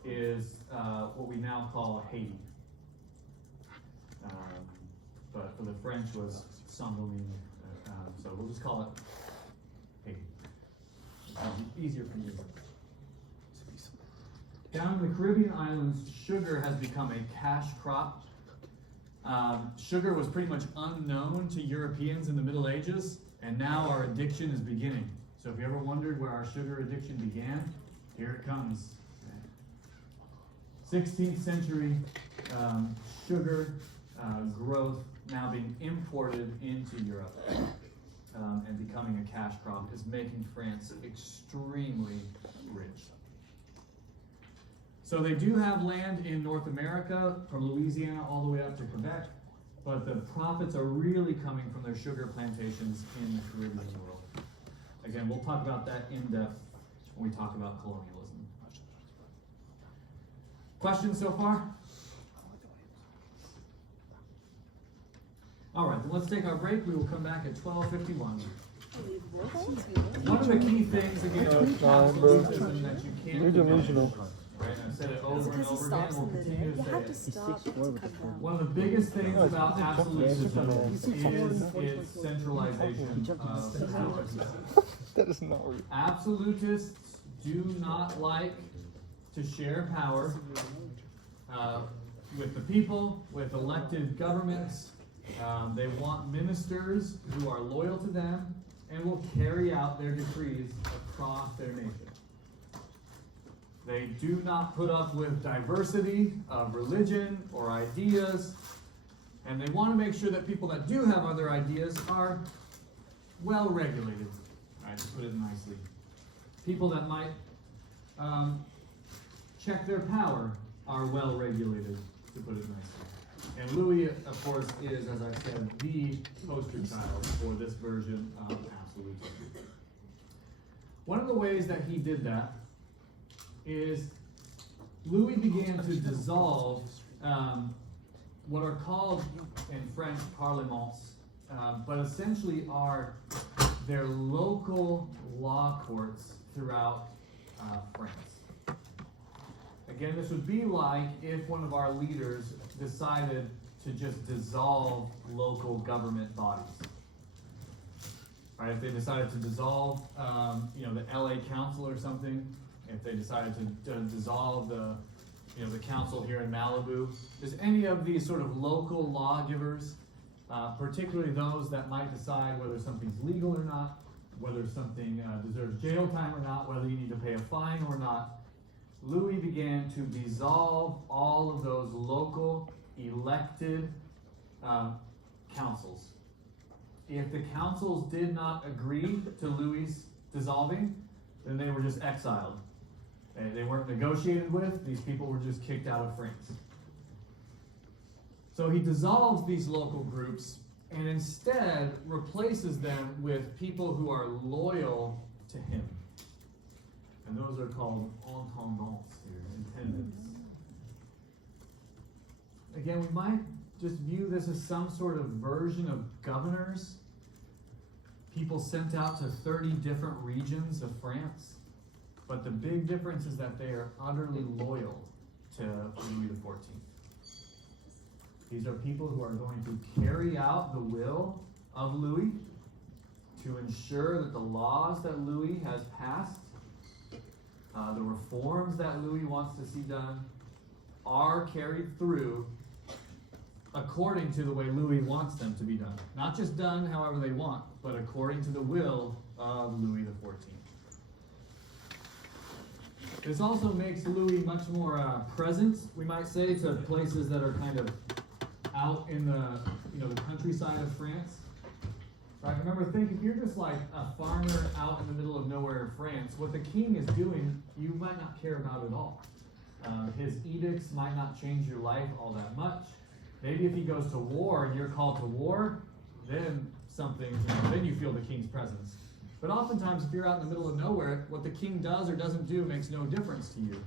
is what we now call Haiti. But for the French was Saint-Louis, so we'll just call it Haiti. It's easier for you. Down in the Caribbean islands, sugar has become a cash crop. Sugar was pretty much unknown to Europeans in the Middle Ages, and now our addiction is beginning. So if you ever wondered where our sugar addiction began, here it comes. 16th century sugar growth now being imported into Europe. and becoming a cash crop is making France extremely rich. So they do have land in North America, from Louisiana all the way up to Quebec, but the profits are really coming from their sugar plantations in the Caribbean world. Again, we'll talk about that in depth when we talk about colonialism. Questions so far? All right, then let's take our break. We will come back at 12:51. One of the key things against Catholicism that you can't You're deny, delusional. right? I've said it over and over again. We'll continue to say it. stop to come down. One of the biggest things about absolutism is its centralization of power. That is not real. Absolutists do not like to share power with the people, with elected governments. They want ministers who are loyal to them and will carry out their decrees across their nation. They do not put up with diversity of religion or ideas, and they want to make sure that people that do have other ideas are well regulated, right, to put it nicely. People that might check their power are well regulated, to put it nicely. And Louis, of course, is, as I said, the poster child for this version of absolutism. One of the ways that he did that is Louis began to dissolve what are called in French parlements, but essentially are their local law courts throughout France. Again, this would be like if one of our leaders decided to just dissolve local government bodies. Right? If they decided to dissolve, the LA Council or something, if they decided to dissolve the council here in Malibu, just any of these sort of local lawgivers, particularly those that might decide whether something's legal or not, whether something deserves jail time or not, whether you need to pay a fine or not, Louis began to dissolve all of those local elected councils. If the councils did not agree to Louis' dissolving, then they were just exiled. They weren't negotiated with. These people were just kicked out of France. So he dissolves these local groups and instead replaces them with people who are loyal to him. And those are called intendants here, intendants. Again, we might just view this as some sort of version of governors, people sent out to 30 different regions of France. But the big difference is that they are utterly loyal to Louis XIV. These are people who are going to carry out the will of Louis to ensure that the laws that Louis has passed, the reforms that Louis wants to see done, are carried through according to the way Louis wants them to be done. Not just done however they want, but according to the will of Louis XIV. This also makes Louis much more present, we might say, to places that are kind of out in the countryside of France. Right? Remember, think if you're just like a farmer out in the middle of nowhere in France, what the king is doing, you might not care about at all. His edicts might not change your life all that much. Maybe if he goes to war and you're called to war, then then you feel the king's presence. But oftentimes, if you're out in the middle of nowhere, what the king does or doesn't do makes no difference to you.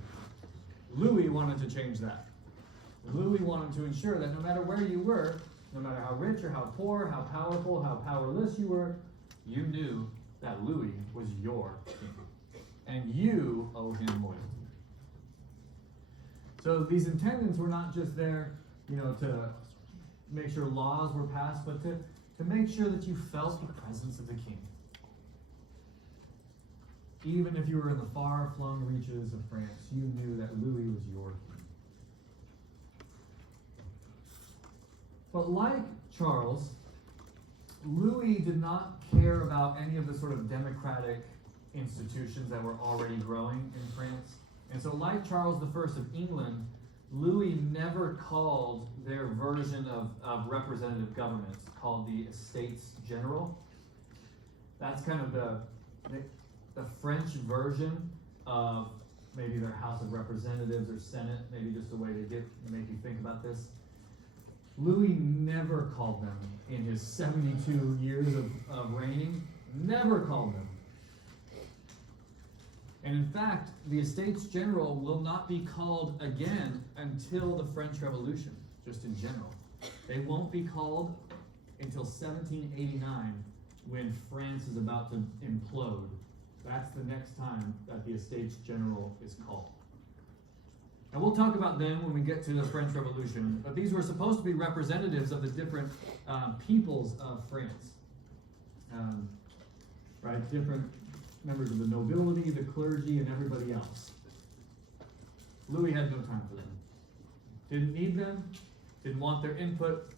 Louis wanted to change that. Louis wanted to ensure that no matter where you were, no matter how rich or how poor, how powerful, how powerless you were, you knew that Louis was your king. And you owe him loyalty. So these intendants were not just there, to make sure laws were passed, but to make sure that you felt the presence of the king. Even if you were in the far-flung reaches of France, you knew that Louis was your king. But like Charles, Louis did not care about any of the sort of democratic institutions that were already growing in France. And so like Charles I of England, Louis never called their version of representative government, called the Estates General. That's kind of the French version of maybe their House of Representatives or Senate, maybe just a way to make you think about this. Louis never called them in his 72 years of reigning, never called them. And in fact, the Estates General will not be called again until the French Revolution, just in general. They won't be called until 1789, when France is about to implode. That's the next time that the Estates General is called. And we'll talk about them when we get to the French Revolution, but these were supposed to be representatives of the different peoples of France. Right? Different members of the nobility, the clergy, and everybody else. Louis had no time for them. Didn't need them, didn't want their input,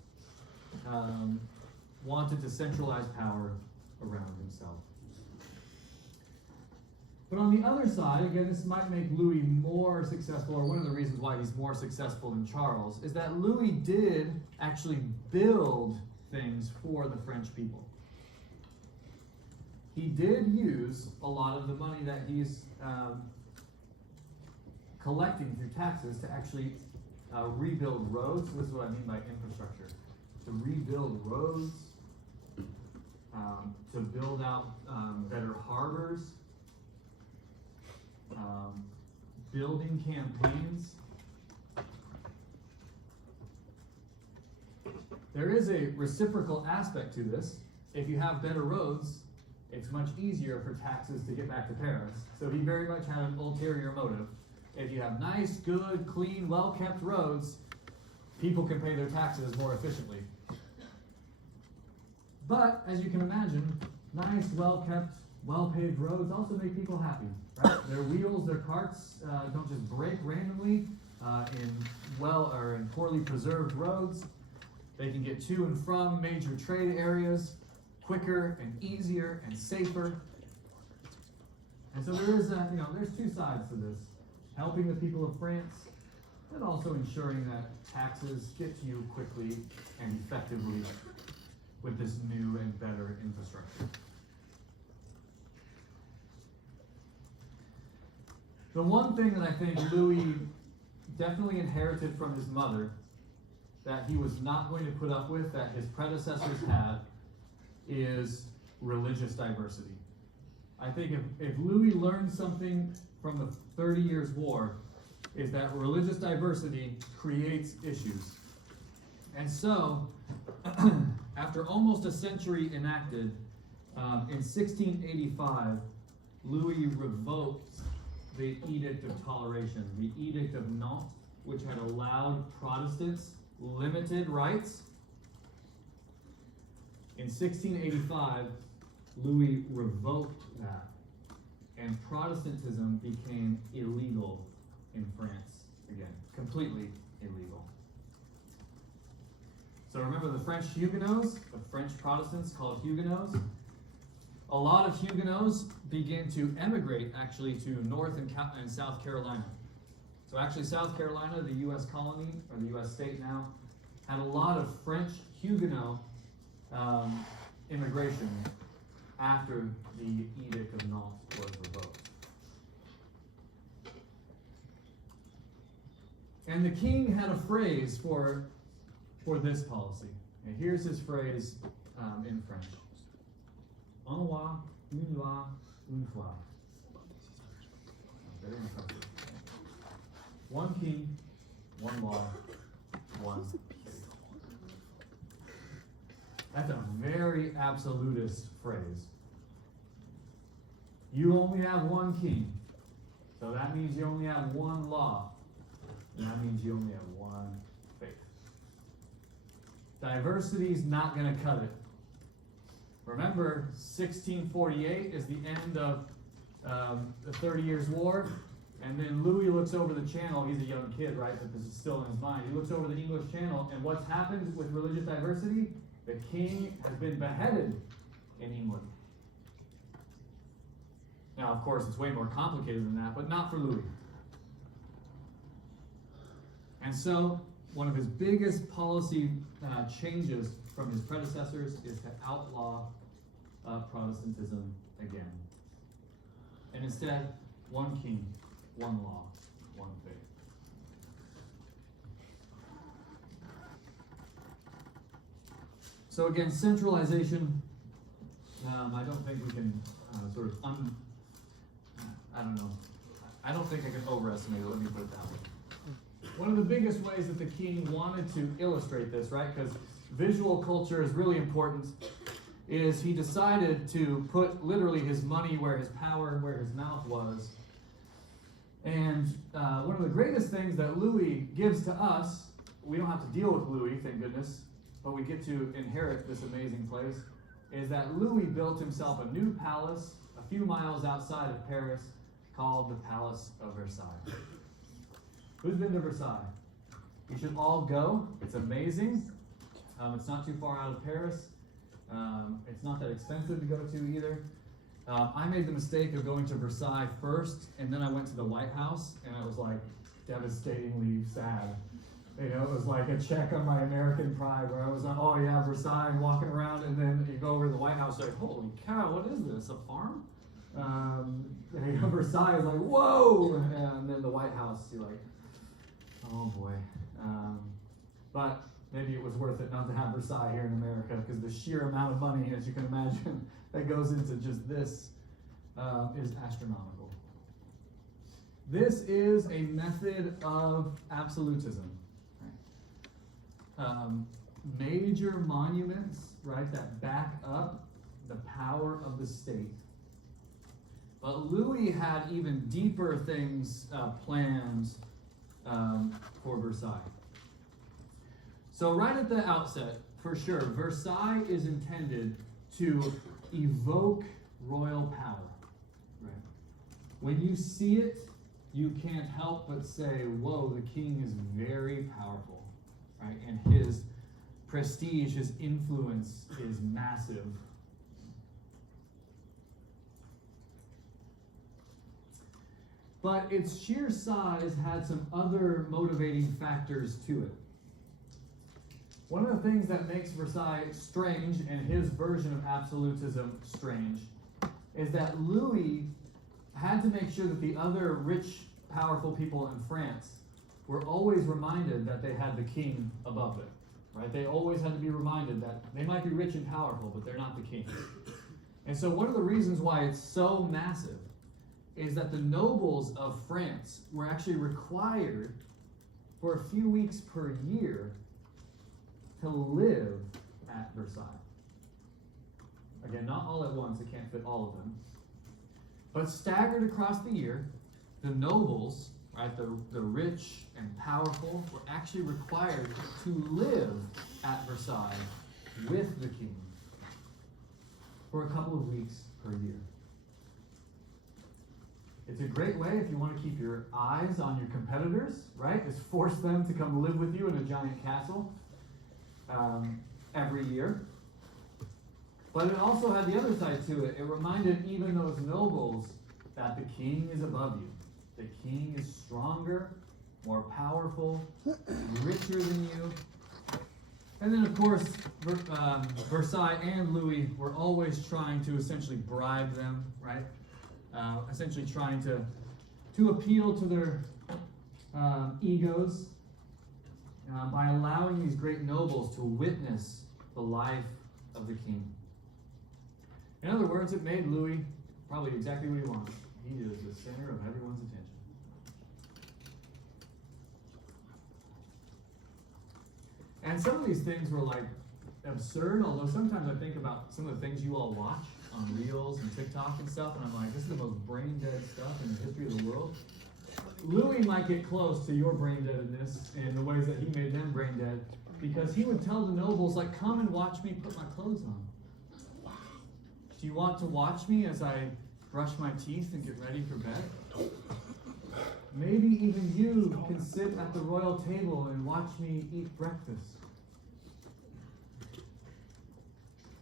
wanted to centralize power around himself. But on the other side, again, this might make Louis more successful, or one of the reasons why he's more successful than Charles, is that Louis did actually build things for the French people. He did use a lot of the money that he's collecting through taxes to actually rebuild roads. This is what I mean by infrastructure. To rebuild roads, to build out better harbors, building campaigns. There is a reciprocal aspect to this. If you have better roads, it's much easier for taxes to get back to Paris. So he very much had an ulterior motive. If you have nice, good, clean, well-kept roads, people can pay their taxes more efficiently. But, as you can imagine, nice, well-kept, well-paved roads also make people happy, right? Their wheels, their carts don't just break randomly in poorly preserved roads. They can get to and from major trade areas quicker and easier and safer. And so there is, there's two sides to this. Helping the people of France, and also ensuring that taxes get to you quickly and effectively with this new and better infrastructure. The one thing that I think Louis definitely inherited from his mother that he was not going to put up with, that his predecessors had, is religious diversity. I think if Louis learned something from the 30 Years' War, is that religious diversity creates issues. And so, after almost a century enacted, in 1685, Louis revoked the Edict of Toleration, the Edict of Nantes, which had allowed Protestants limited rights. In 1685, Louis revoked that, and Protestantism became illegal in France again, completely illegal. So remember the French Huguenots, the French Protestants called Huguenots? A lot of Huguenots began to emigrate actually to North and South Carolina. So actually South Carolina, the U.S. colony, or the U.S. state now, had a lot of French Huguenot immigration after the Edict of Nantes was revoked. And the king had a phrase for this policy. And here's his phrase in French. Un roi, une loi, une foi. Very impressive. One king, one law, one faith. That's a very absolutist phrase. You only have one king. So that means you only have one law. And that means you only have one faith. Diversity is not going to cut it. Remember, 1648 is the end of the 30 Years' War. And then Louis looks over the channel. He's a young kid, right? But this is still in his mind. He looks over the English Channel, and what's happened with religious diversity? The king has been beheaded in England. Now, of course, it's way more complicated than that, but not for Louis. And so, one of his biggest policy changes from his predecessors is to outlaw Protestantism again. And instead, one king, one law, one faith. So again, centralization, I don't think we can sort of, I don't know. I don't think I can overestimate it, let me put it that way. One of the biggest ways that the king wanted to illustrate this, right, because visual culture is really important, is he decided to put literally his money where his power and where his mouth was. And one of the greatest things that Louis gives to us, we don't have to deal with Louis, thank goodness, but we get to inherit this amazing place, is that Louis built himself a new palace a few miles outside of Paris called the Palace of Versailles. Who's been to Versailles? You should all go. It's amazing. It's not too far out of Paris. It's not that expensive to go to either. I made the mistake of going to Versailles first, and then I went to the White House, and I was like devastatingly sad. You know, it was like a check on my American pride where I was like, oh yeah, Versailles, walking around, and then you go over to the White House, like, holy cow, what is this, a farm? And you know, Versailles is like, whoa! And then the White House, you're like, oh boy. But maybe it was worth it not to have Versailles here in America, because the sheer amount of money, as you can imagine, that goes into just this is astronomical. This is a method of absolutism. Major monuments, right, that back up the power of the state. But Louis had even deeper things planned for Versailles. So right at the outset, for sure, Versailles is intended to evoke royal power. Right? When you see it, you can't help but say, whoa, the king is very powerful. Right? And his prestige, his influence is massive. But its sheer size had some other motivating factors to it. One of the things that makes Versailles strange, and his version of absolutism strange, is that Louis had to make sure that the other rich, powerful people in France were always reminded that they had the king above them, right? They always had to be reminded that they might be rich and powerful, but they're not the king. And so one of the reasons why it's so massive is that the nobles of France were actually required for a few weeks per year to live at Versailles. Again, not all at once, it can't fit all of them. But staggered across the year, the nobles, right, the rich and powerful, were actually required to live at Versailles with the king for a couple of weeks per year. It's a great way if you want to keep your eyes on your competitors, right? Is force them to come live with you in a giant castle every year. But it also had the other side to it. It reminded even those nobles that the king is above you. The king is stronger, more powerful, richer than you. And then, of course, Versailles and Louis were always trying to essentially bribe them, right? Essentially trying to appeal to their egos by allowing these great nobles to witness the life of the king. In other words, it made Louis probably exactly what he wanted. He is the center of everyone's attention. And some of these things were like absurd, although sometimes I think about some of the things you all watch on Reels and TikTok and stuff, and I'm like, this is the most brain dead stuff in the history of the world. Louis might get close to your brain deadness in the ways that he made them brain dead, because he would tell the nobles, like, come and watch me put my clothes on. Do you want to watch me as I brush my teeth and get ready for bed? Maybe even you can sit at the royal table and watch me eat breakfast.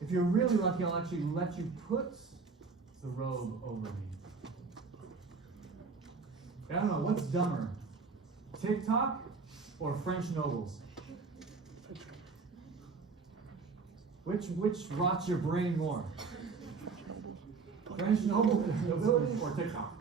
If you're really lucky, I'll actually let you put the robe over me. I don't know, what's dumber? TikTok or French nobles? Which rots your brain more? French nobility or TikTok.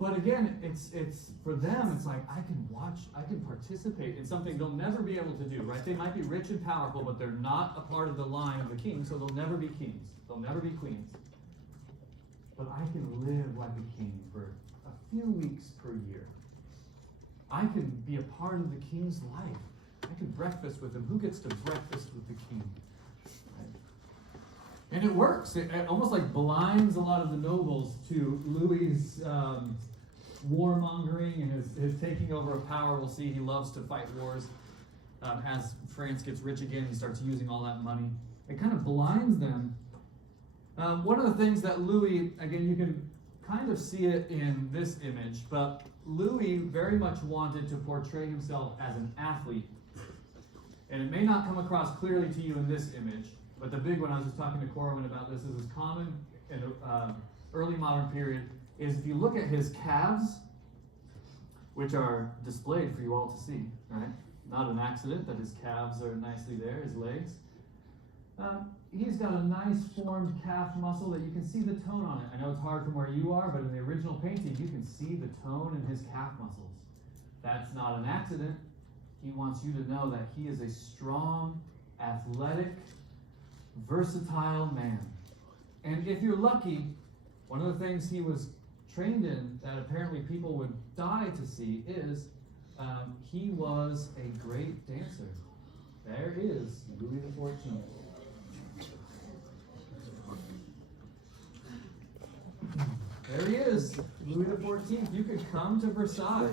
But again, it's for them, it's like I can watch, I can participate in something they'll never be able to do, right? They might be rich and powerful, but they're not a part of the line of the king, so they'll never be kings. They'll never be queens. But I can live like a king for a few weeks per year. I can be a part of the king's life. I can breakfast with him. Who gets to breakfast with the king? Right? And it works. It almost like blinds a lot of the nobles to Louis's warmongering and his taking over of power. We'll see he loves to fight wars. As France gets rich again, he starts using all that money. It kind of blinds them. One of the things that Louis, again, you can kind of see it in this image, but Louis very much wanted to portray himself as an athlete. And it may not come across clearly to you in this image, but the big one, I was just talking to Corwin about this, is common in the early modern period, is if you look at his calves, which are displayed for you all to see, right? Not an accident that his calves are nicely there, his legs. He's got a nice formed calf muscle that you can see the tone on it. I know it's hard from where you are, but in the original painting, you can see the tone in his calf muscles. That's not an accident. He wants you to know that he is a strong, athletic, versatile man. And if you're lucky, one of the things he was trained in that apparently people would die to see is he was a great dancer. There is Louis XIV. There he is, Louis XIV. You could come to Versailles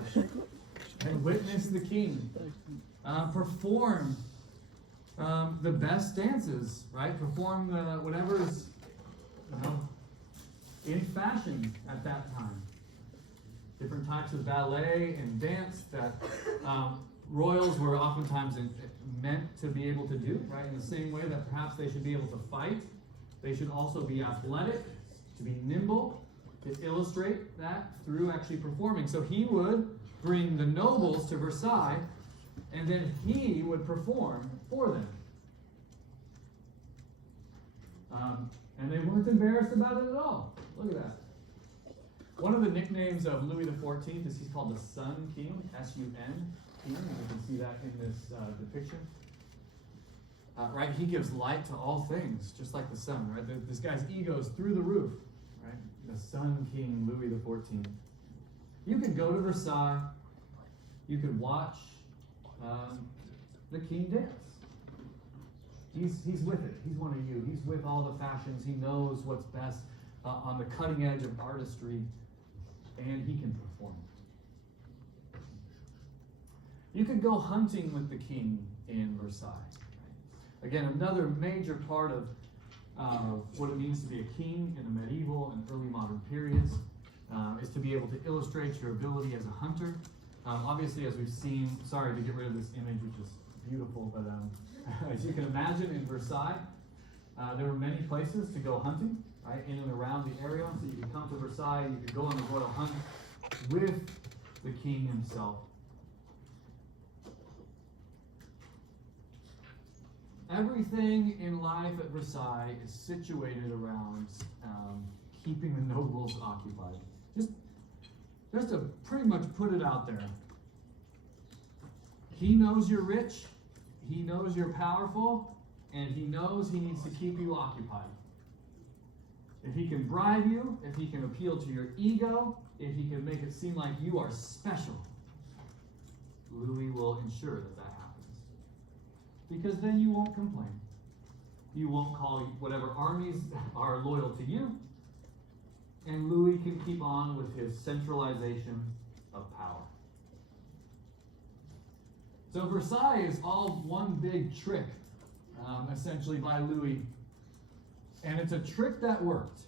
and witness the king perform the best dances, right? Perform whatever is in fashion at that time. Different types of ballet and dance that royals were oftentimes meant to be able to do, right? In the same way that perhaps they should be able to fight, they should also be athletic, to be nimble, to illustrate that through actually performing. So he would bring the nobles to Versailles, and then he would perform for them. And they weren't embarrassed about it at all. Look at that. One of the nicknames of Louis XIV is he's called the Sun King, S-U-N, King, and you can see that in this depiction. Right, he gives light to all things, just like the sun, right? This guy's ego is through the roof, right? The Sun King, Louis XIV. You could go to Versailles, you could watch the king dance. He's with it. He's one of you. He's with all the fashions. He knows what's best on the cutting edge of artistry, and he can perform. You could go hunting with the king in Versailles. Right? Again, another major part of what it means to be a king in the medieval and early modern periods is to be able to illustrate your ability as a hunter. Obviously, as we've seen, sorry to get rid of this image, which is beautiful, but as you can imagine, in Versailles, there were many places to go hunting, right, in and around the area. So you could come to Versailles, you could go on the royal hunt with the king himself. Everything in life at Versailles is situated around keeping the nobles occupied. Just to pretty much put it out there. He knows you're rich, he knows you're powerful, and he knows he needs to keep you occupied. If he can bribe you, if he can appeal to your ego, if he can make it seem like you are special, Louis will ensure that that happens. Because then you won't complain. You won't call whatever armies are loyal to you, and Louis can keep on with his centralization of power. So Versailles is all one big trick, essentially, by Louis. And it's a trick that worked.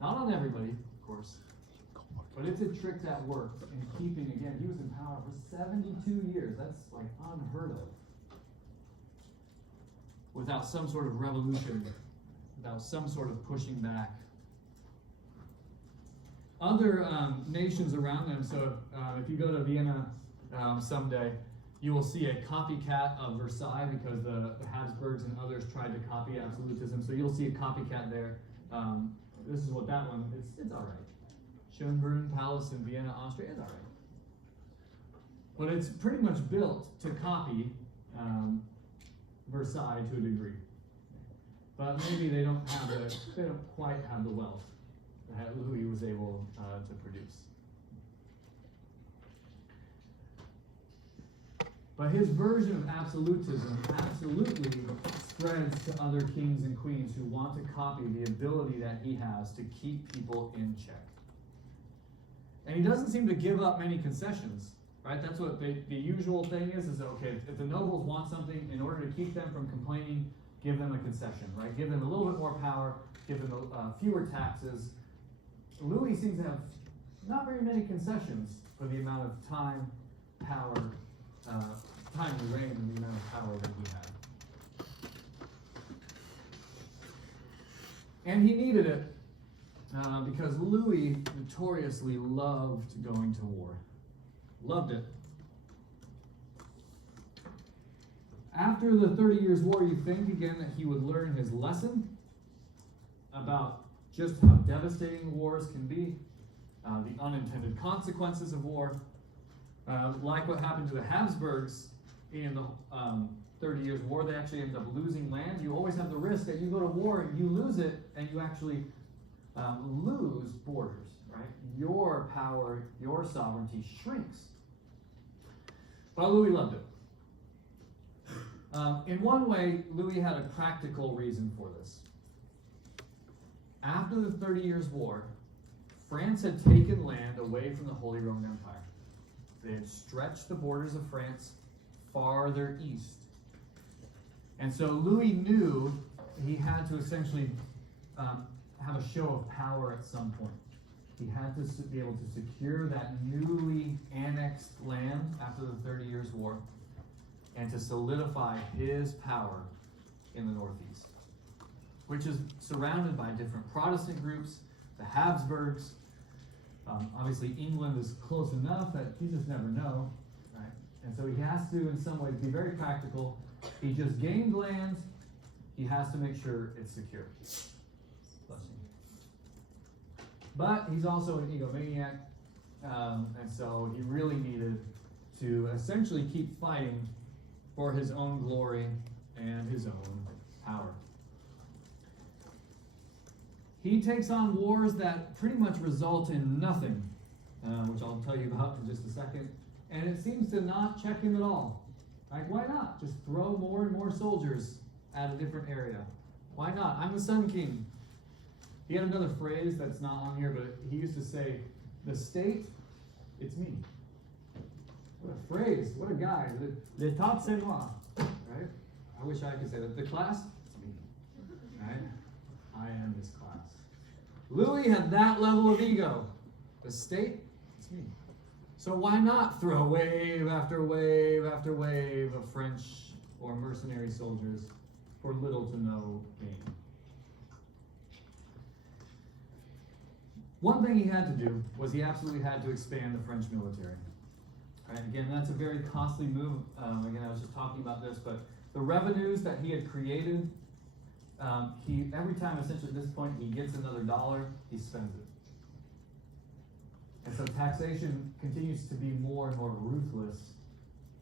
Not on everybody, of course, but it's a trick that worked in keeping, again, he was in power for 72 years. That's like unheard of. Without some sort of revolution, without some sort of pushing back. Other nations around them, so if you go to Vienna someday, You will see a copycat of Versailles because the Habsburgs and others tried to copy absolutism. So you'll see a copycat there. This is what that one, it's all right. Schönbrunn Palace in Vienna, Austria, it's all right. But it's pretty much built to copy Versailles to a degree. But maybe they don't quite have the wealth that Louis was able to produce. But his version of absolutism absolutely spreads to other kings and queens who want to copy the ability that he has to keep people in check. And he doesn't seem to give up many concessions, right? That's what the usual thing is okay, if the nobles want something, in order to keep them from complaining, give them a concession, right? Give them a little bit more power, give them fewer taxes. Louis seems to have not very many concessions for the amount of time, power, time he reigned and the amount of power that he had. And he needed it because Louis notoriously loved going to war. Loved it. After the 30 Years' War, you think again that he would learn his lesson about just how devastating wars can be, the unintended consequences of war. Like what happened to the Habsburgs in the 30 Years' War, they actually ended up losing land. You always have the risk that you go to war and you lose it, and you actually lose borders, right? Your power, your sovereignty shrinks. But Louis loved it. In one way, Louis had a practical reason for this. After the 30 Years' War, France had taken land away from the Holy Roman Empire. They had stretched the borders of France farther east. And so Louis knew he had to essentially have a show of power at some point. He had to be able to secure that newly annexed land after the 30 Years' War and to solidify his power in the Northeast, which is surrounded by different Protestant groups, the Habsburgs. Obviously, England is close enough that you just never know, right? And so he has to, in some ways, be very practical. He just gained land. He has to make sure it's secure. But he's also an egomaniac, and so he really needed to essentially keep fighting for his own glory and his own power. He takes on wars that pretty much result in nothing, which I'll tell you about in just a second. And it seems to not check him at all. Like, why not? Just throw more and more soldiers at a different area. Why not? I'm the Sun King. He had another phrase that's not on here, but he used to say, the state, it's me. What a phrase. What a guy. L'état, c'est moi. Right? I wish I could say that. The class, it's me. Right? I am this class. Louis had that level of ego. The state, it's me. So why not throw wave after wave after wave of French or mercenary soldiers for little to no gain? One thing he had to do was he absolutely had to expand the French military. Right? Again, that's a very costly move. Again, I was just talking about this, but the revenues that he had created, every time essentially at this point he gets another dollar, he spends it. And so taxation continues to be more and more ruthless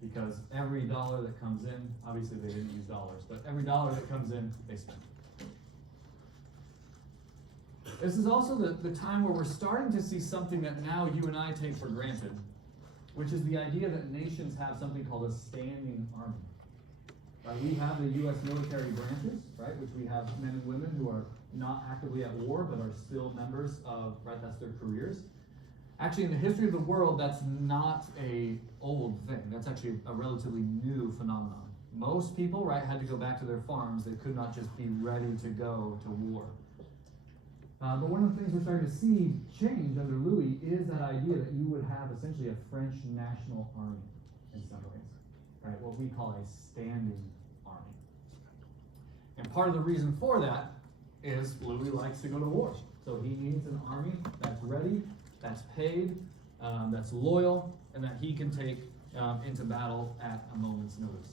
because every dollar that comes in, obviously they didn't use dollars, but every dollar that comes in, they spend. This is also the time where we're starting to see something that now you and I take for granted, which is the idea that nations have something called a standing army. We have the U.S. military branches, right, which we have men and women who are not actively at war but are still members of, right, that's their careers. Actually, in the history of the world, that's not an old thing. That's actually a relatively new phenomenon. Most people, right, had to go back to their farms. They could not just be ready to go to war. But one of the things we're starting to see change under Louis is that idea that you would have essentially a French national army in some ways, right? What we call a standing army. And part of the reason for that is Louis likes to go to war. So he needs an army that's ready, that's paid, that's loyal, and that he can take into battle at a moment's notice.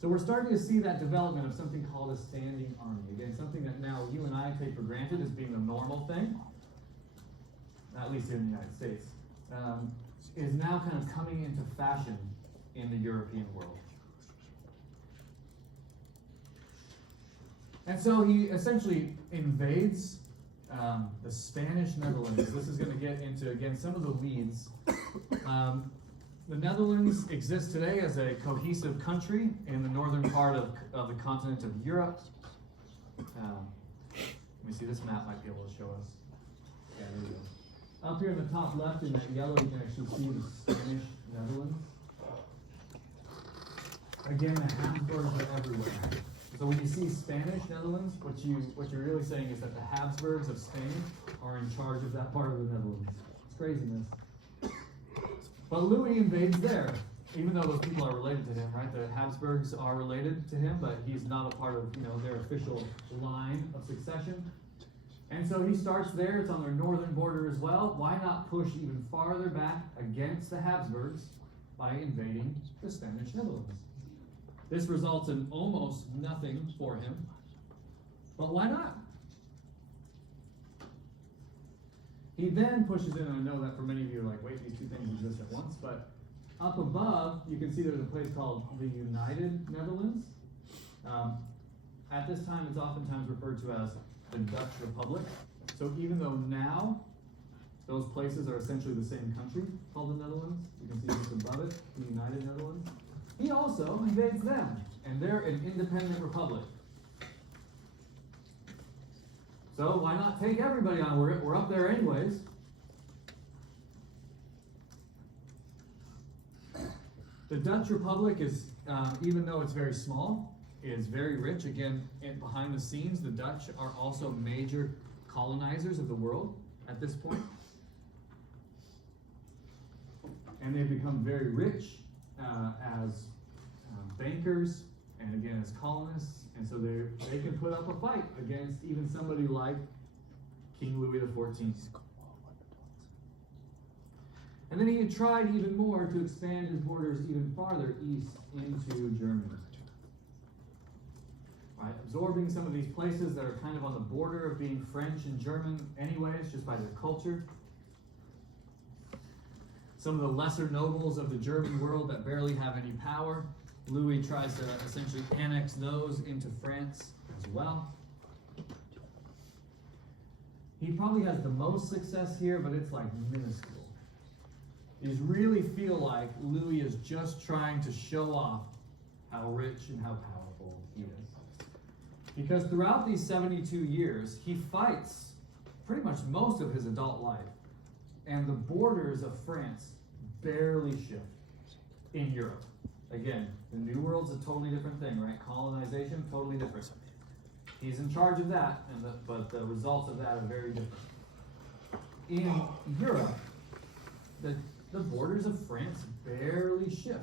So we're starting to see that development of something called a standing army. Again, something that now you and I take for granted as being a normal thing, at least here in the United States, is now kind of coming into fashion in the European world. And so he essentially invades the Spanish Netherlands. This is going to get into, again, some of the weeds. The Netherlands exists today as a cohesive country in the northern part of the continent of Europe. Let me see, this map might be able to show us. Yeah, there we go. Up here in the top left in that yellow, you can actually see the Spanish Netherlands. Again, the Habsburgs are everywhere. So when you see Spanish Netherlands, what you're really saying is that the Habsburgs of Spain are in charge of that part of the Netherlands. It's craziness. But Louis invades there, even though those people are related to him, right? The Habsburgs are related to him, but he's not a part of, their official line of succession. And so he starts there. It's on their northern border as well. Why not push even farther back against the Habsburgs by invading the Spanish Netherlands? This results in almost nothing for him, but why not? He then pushes in, and I know that for many of you are like, wait, these two things exist at once, but up above, you can see there's a place called the United Netherlands. At this time, it's oftentimes referred to as the Dutch Republic. So even though now those places are essentially the same country called the Netherlands, you can see just above it, the United Netherlands. He also invades them, and they're an independent republic. So why not take everybody on? We're up there anyways. The Dutch Republic is, even though it's very small, is very rich. Again, behind the scenes, the Dutch are also major colonizers of the world at this point. And they've become very rich as bankers and again as colonists. And so they can put up a fight against even somebody like King Louis XIV. And then he had tried even more to expand his borders even farther east into Germany. Right? Absorbing some of these places that are kind of on the border of being French and German anyways, just by their culture. Some of the lesser nobles of the German world that barely have any power. Louis tries to essentially annex those into France as well. He probably has the most success here, but it's like minuscule. You really feel like Louis is just trying to show off how rich and how powerful he is. Because throughout these 72 years, he fights pretty much most of his adult life. And the borders of France barely shift in Europe. Again, the New World's a totally different thing, right? Colonization, totally different. He's in charge of that, but the results of that are very different. In Europe, the borders of France barely shift.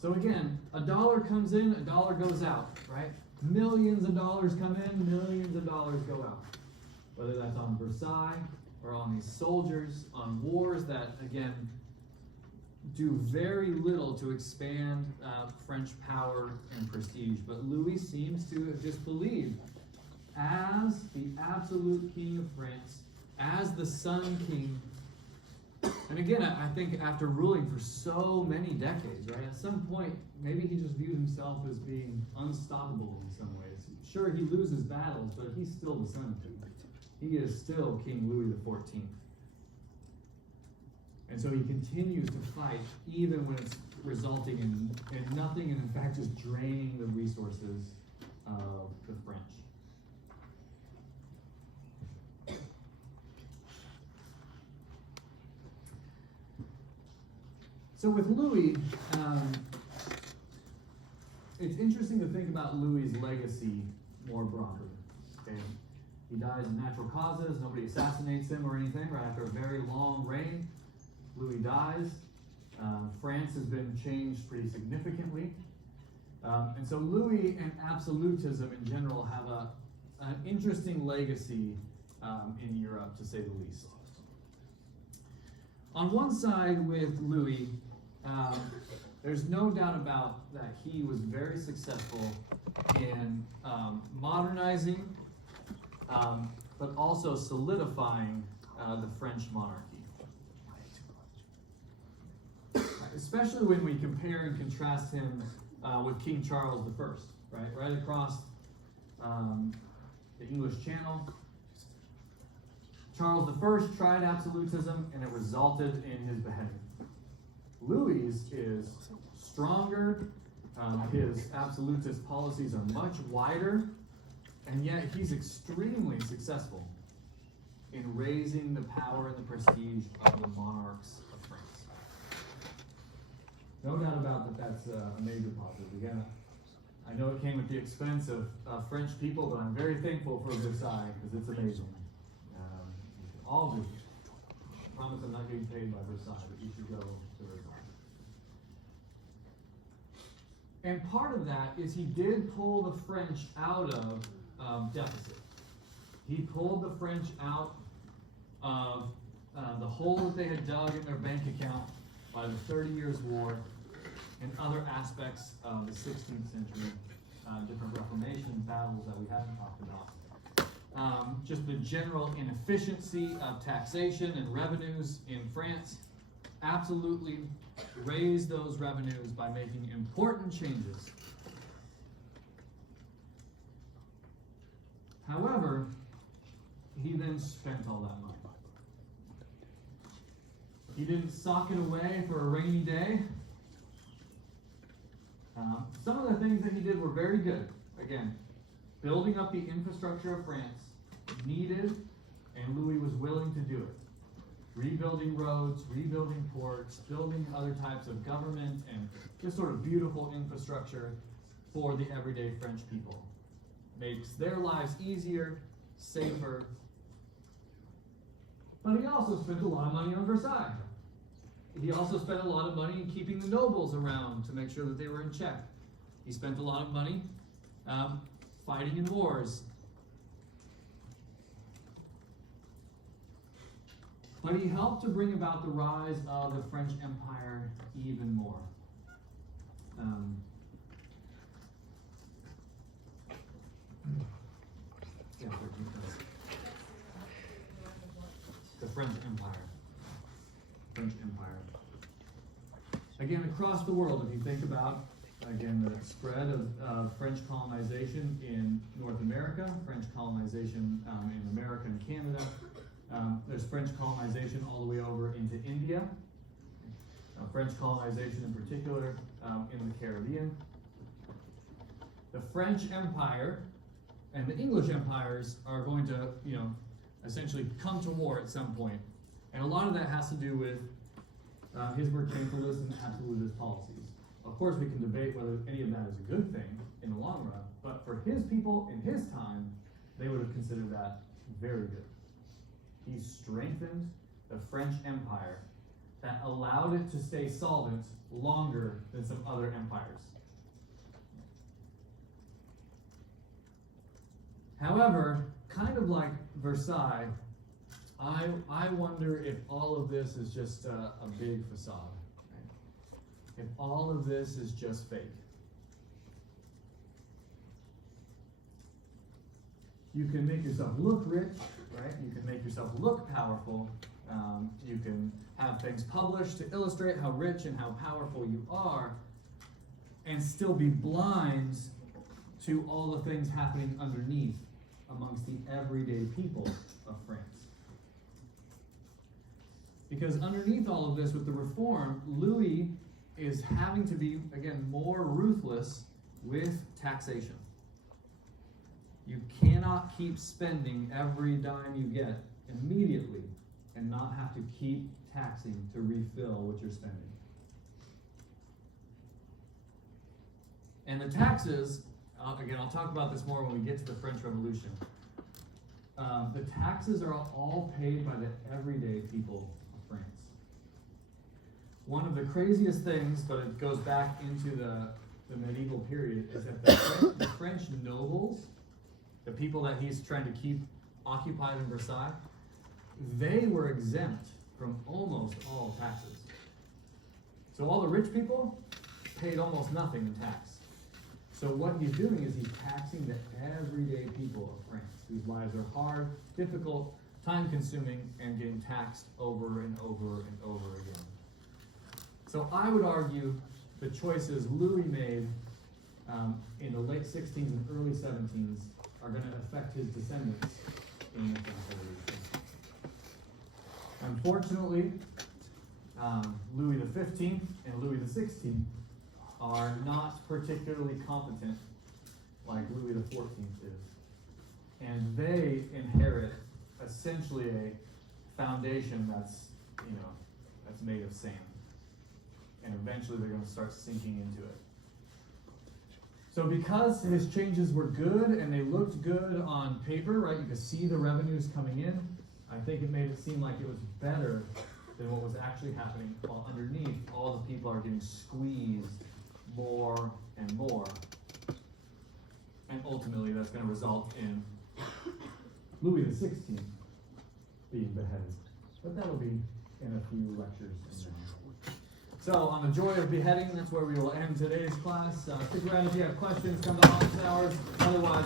So again, a dollar comes in, a dollar goes out, right? Millions of dollars come in, millions of dollars go out. Whether that's on Versailles, or on these soldiers, on wars that, again, do very little to expand French power and prestige. But Louis seems to have just believed, as the absolute king of France, as the Sun King, and again, I think after ruling for so many decades, right, at some point, maybe he just viewed himself as being unstoppable in some ways. Sure, he loses battles, but he's still the Sun King. He is still King Louis XIV. And so he continues to fight even when it's resulting in nothing and in fact just draining the resources of the French. So with Louis, it's interesting to think about Louis's legacy more broadly. Okay? He dies of natural causes, nobody assassinates him or anything, right after a very long reign. Louis dies. France has been changed pretty significantly. And so Louis and absolutism in general have an interesting legacy in Europe, to say the least. on one side with Louis, there's no doubt about that he was very successful in modernizing, but also solidifying the French monarchy. Especially when we compare and contrast him with King Charles I, right? Right across the English Channel. Charles I tried absolutism and it resulted in his beheading. Louis is stronger, his absolutist policies are much wider, and yet he's extremely successful in raising the power and the prestige of the monarchs of France. No doubt about that, that's a major positive. Again, I know it came at the expense of French people, but I'm very thankful for Versailles because it's amazing. All do. I promise I'm not getting paid by Versailles, but you should go to Versailles. And part of that is he did pull the French out of deficit. He pulled the French out of the hole that they had dug in their bank account by the 30 Years' War and other aspects of the 16th century, different Reformation battles that we haven't talked about. Just the general inefficiency of taxation and revenues in France, absolutely raised those revenues by making important changes. However, he then spent all that money. He didn't sock it away for a rainy day. Some of the things that he did were very good. Again, building up the infrastructure of France needed, and Louis was willing to do it. Rebuilding roads, rebuilding ports, building other types of government, and just sort of beautiful infrastructure for the everyday French people. Makes their lives easier, safer. But he also spent a lot of money on Versailles. He also spent a lot of money in keeping the nobles around to make sure that they were in check. He spent a lot of money fighting in wars. But he helped to bring about the rise of the French Empire even more. The French Empire. French Empire. Again, across the world, if you think about, again, the spread of French colonization in North America, French colonization in America and Canada, there's French colonization all the way over into India, French colonization in particular in the Caribbean. The French Empire and the English empires are going to, essentially come to war at some point. And a lot of that has to do with his mercantilist and absolutist policies. Of course, we can debate whether any of that is a good thing in the long run, but for his people in his time, they would have considered that very good. He strengthened the French Empire that allowed it to stay solvent longer than some other empires. However, kind of like Versailles, I wonder if all of this is just a big facade. Right? If all of this is just fake. You can make yourself look rich, right? You can make yourself look powerful. You can have things published to illustrate how rich and how powerful you are, and still be blind to all the things happening underneath amongst the everyday people of France. Because underneath all of this with the reform, Louis is having to be, again, more ruthless with taxation. You cannot keep spending every dime you get immediately and not have to keep taxing to refill what you're spending. And the taxes, again, I'll talk about this more when we get to the French Revolution. The taxes are all paid by the everyday people of France. One of the craziest things, but it goes back into the medieval period, is that the French nobles, the people that he's trying to keep occupied in Versailles, they were exempt from almost all taxes. So all the rich people paid almost nothing in tax. So what he's doing is he's taxing the everyday people of France, whose lives are hard, difficult, time-consuming, and getting taxed over and over and over again. So I would argue the choices Louis made in the late 16s and early 17s are going to affect his descendants in the French Revolution. Unfortunately, Louis XV and Louis XVI are not particularly competent like Louis XIV is. And they inherit essentially a foundation that's made of sand. And eventually they're going to start sinking into it. So because his changes were good and they looked good on paper, right, you could see the revenues coming in, I think it made it seem like it was better than what was actually happening, while underneath all the people are getting squeezed more and more. And ultimately that's going to result in Louis XVI being beheaded. But that'll be in a few lectures from now. So, on the joy of beheading, that's where we will end today's class. Stick around if you have questions, come to office hours. Otherwise,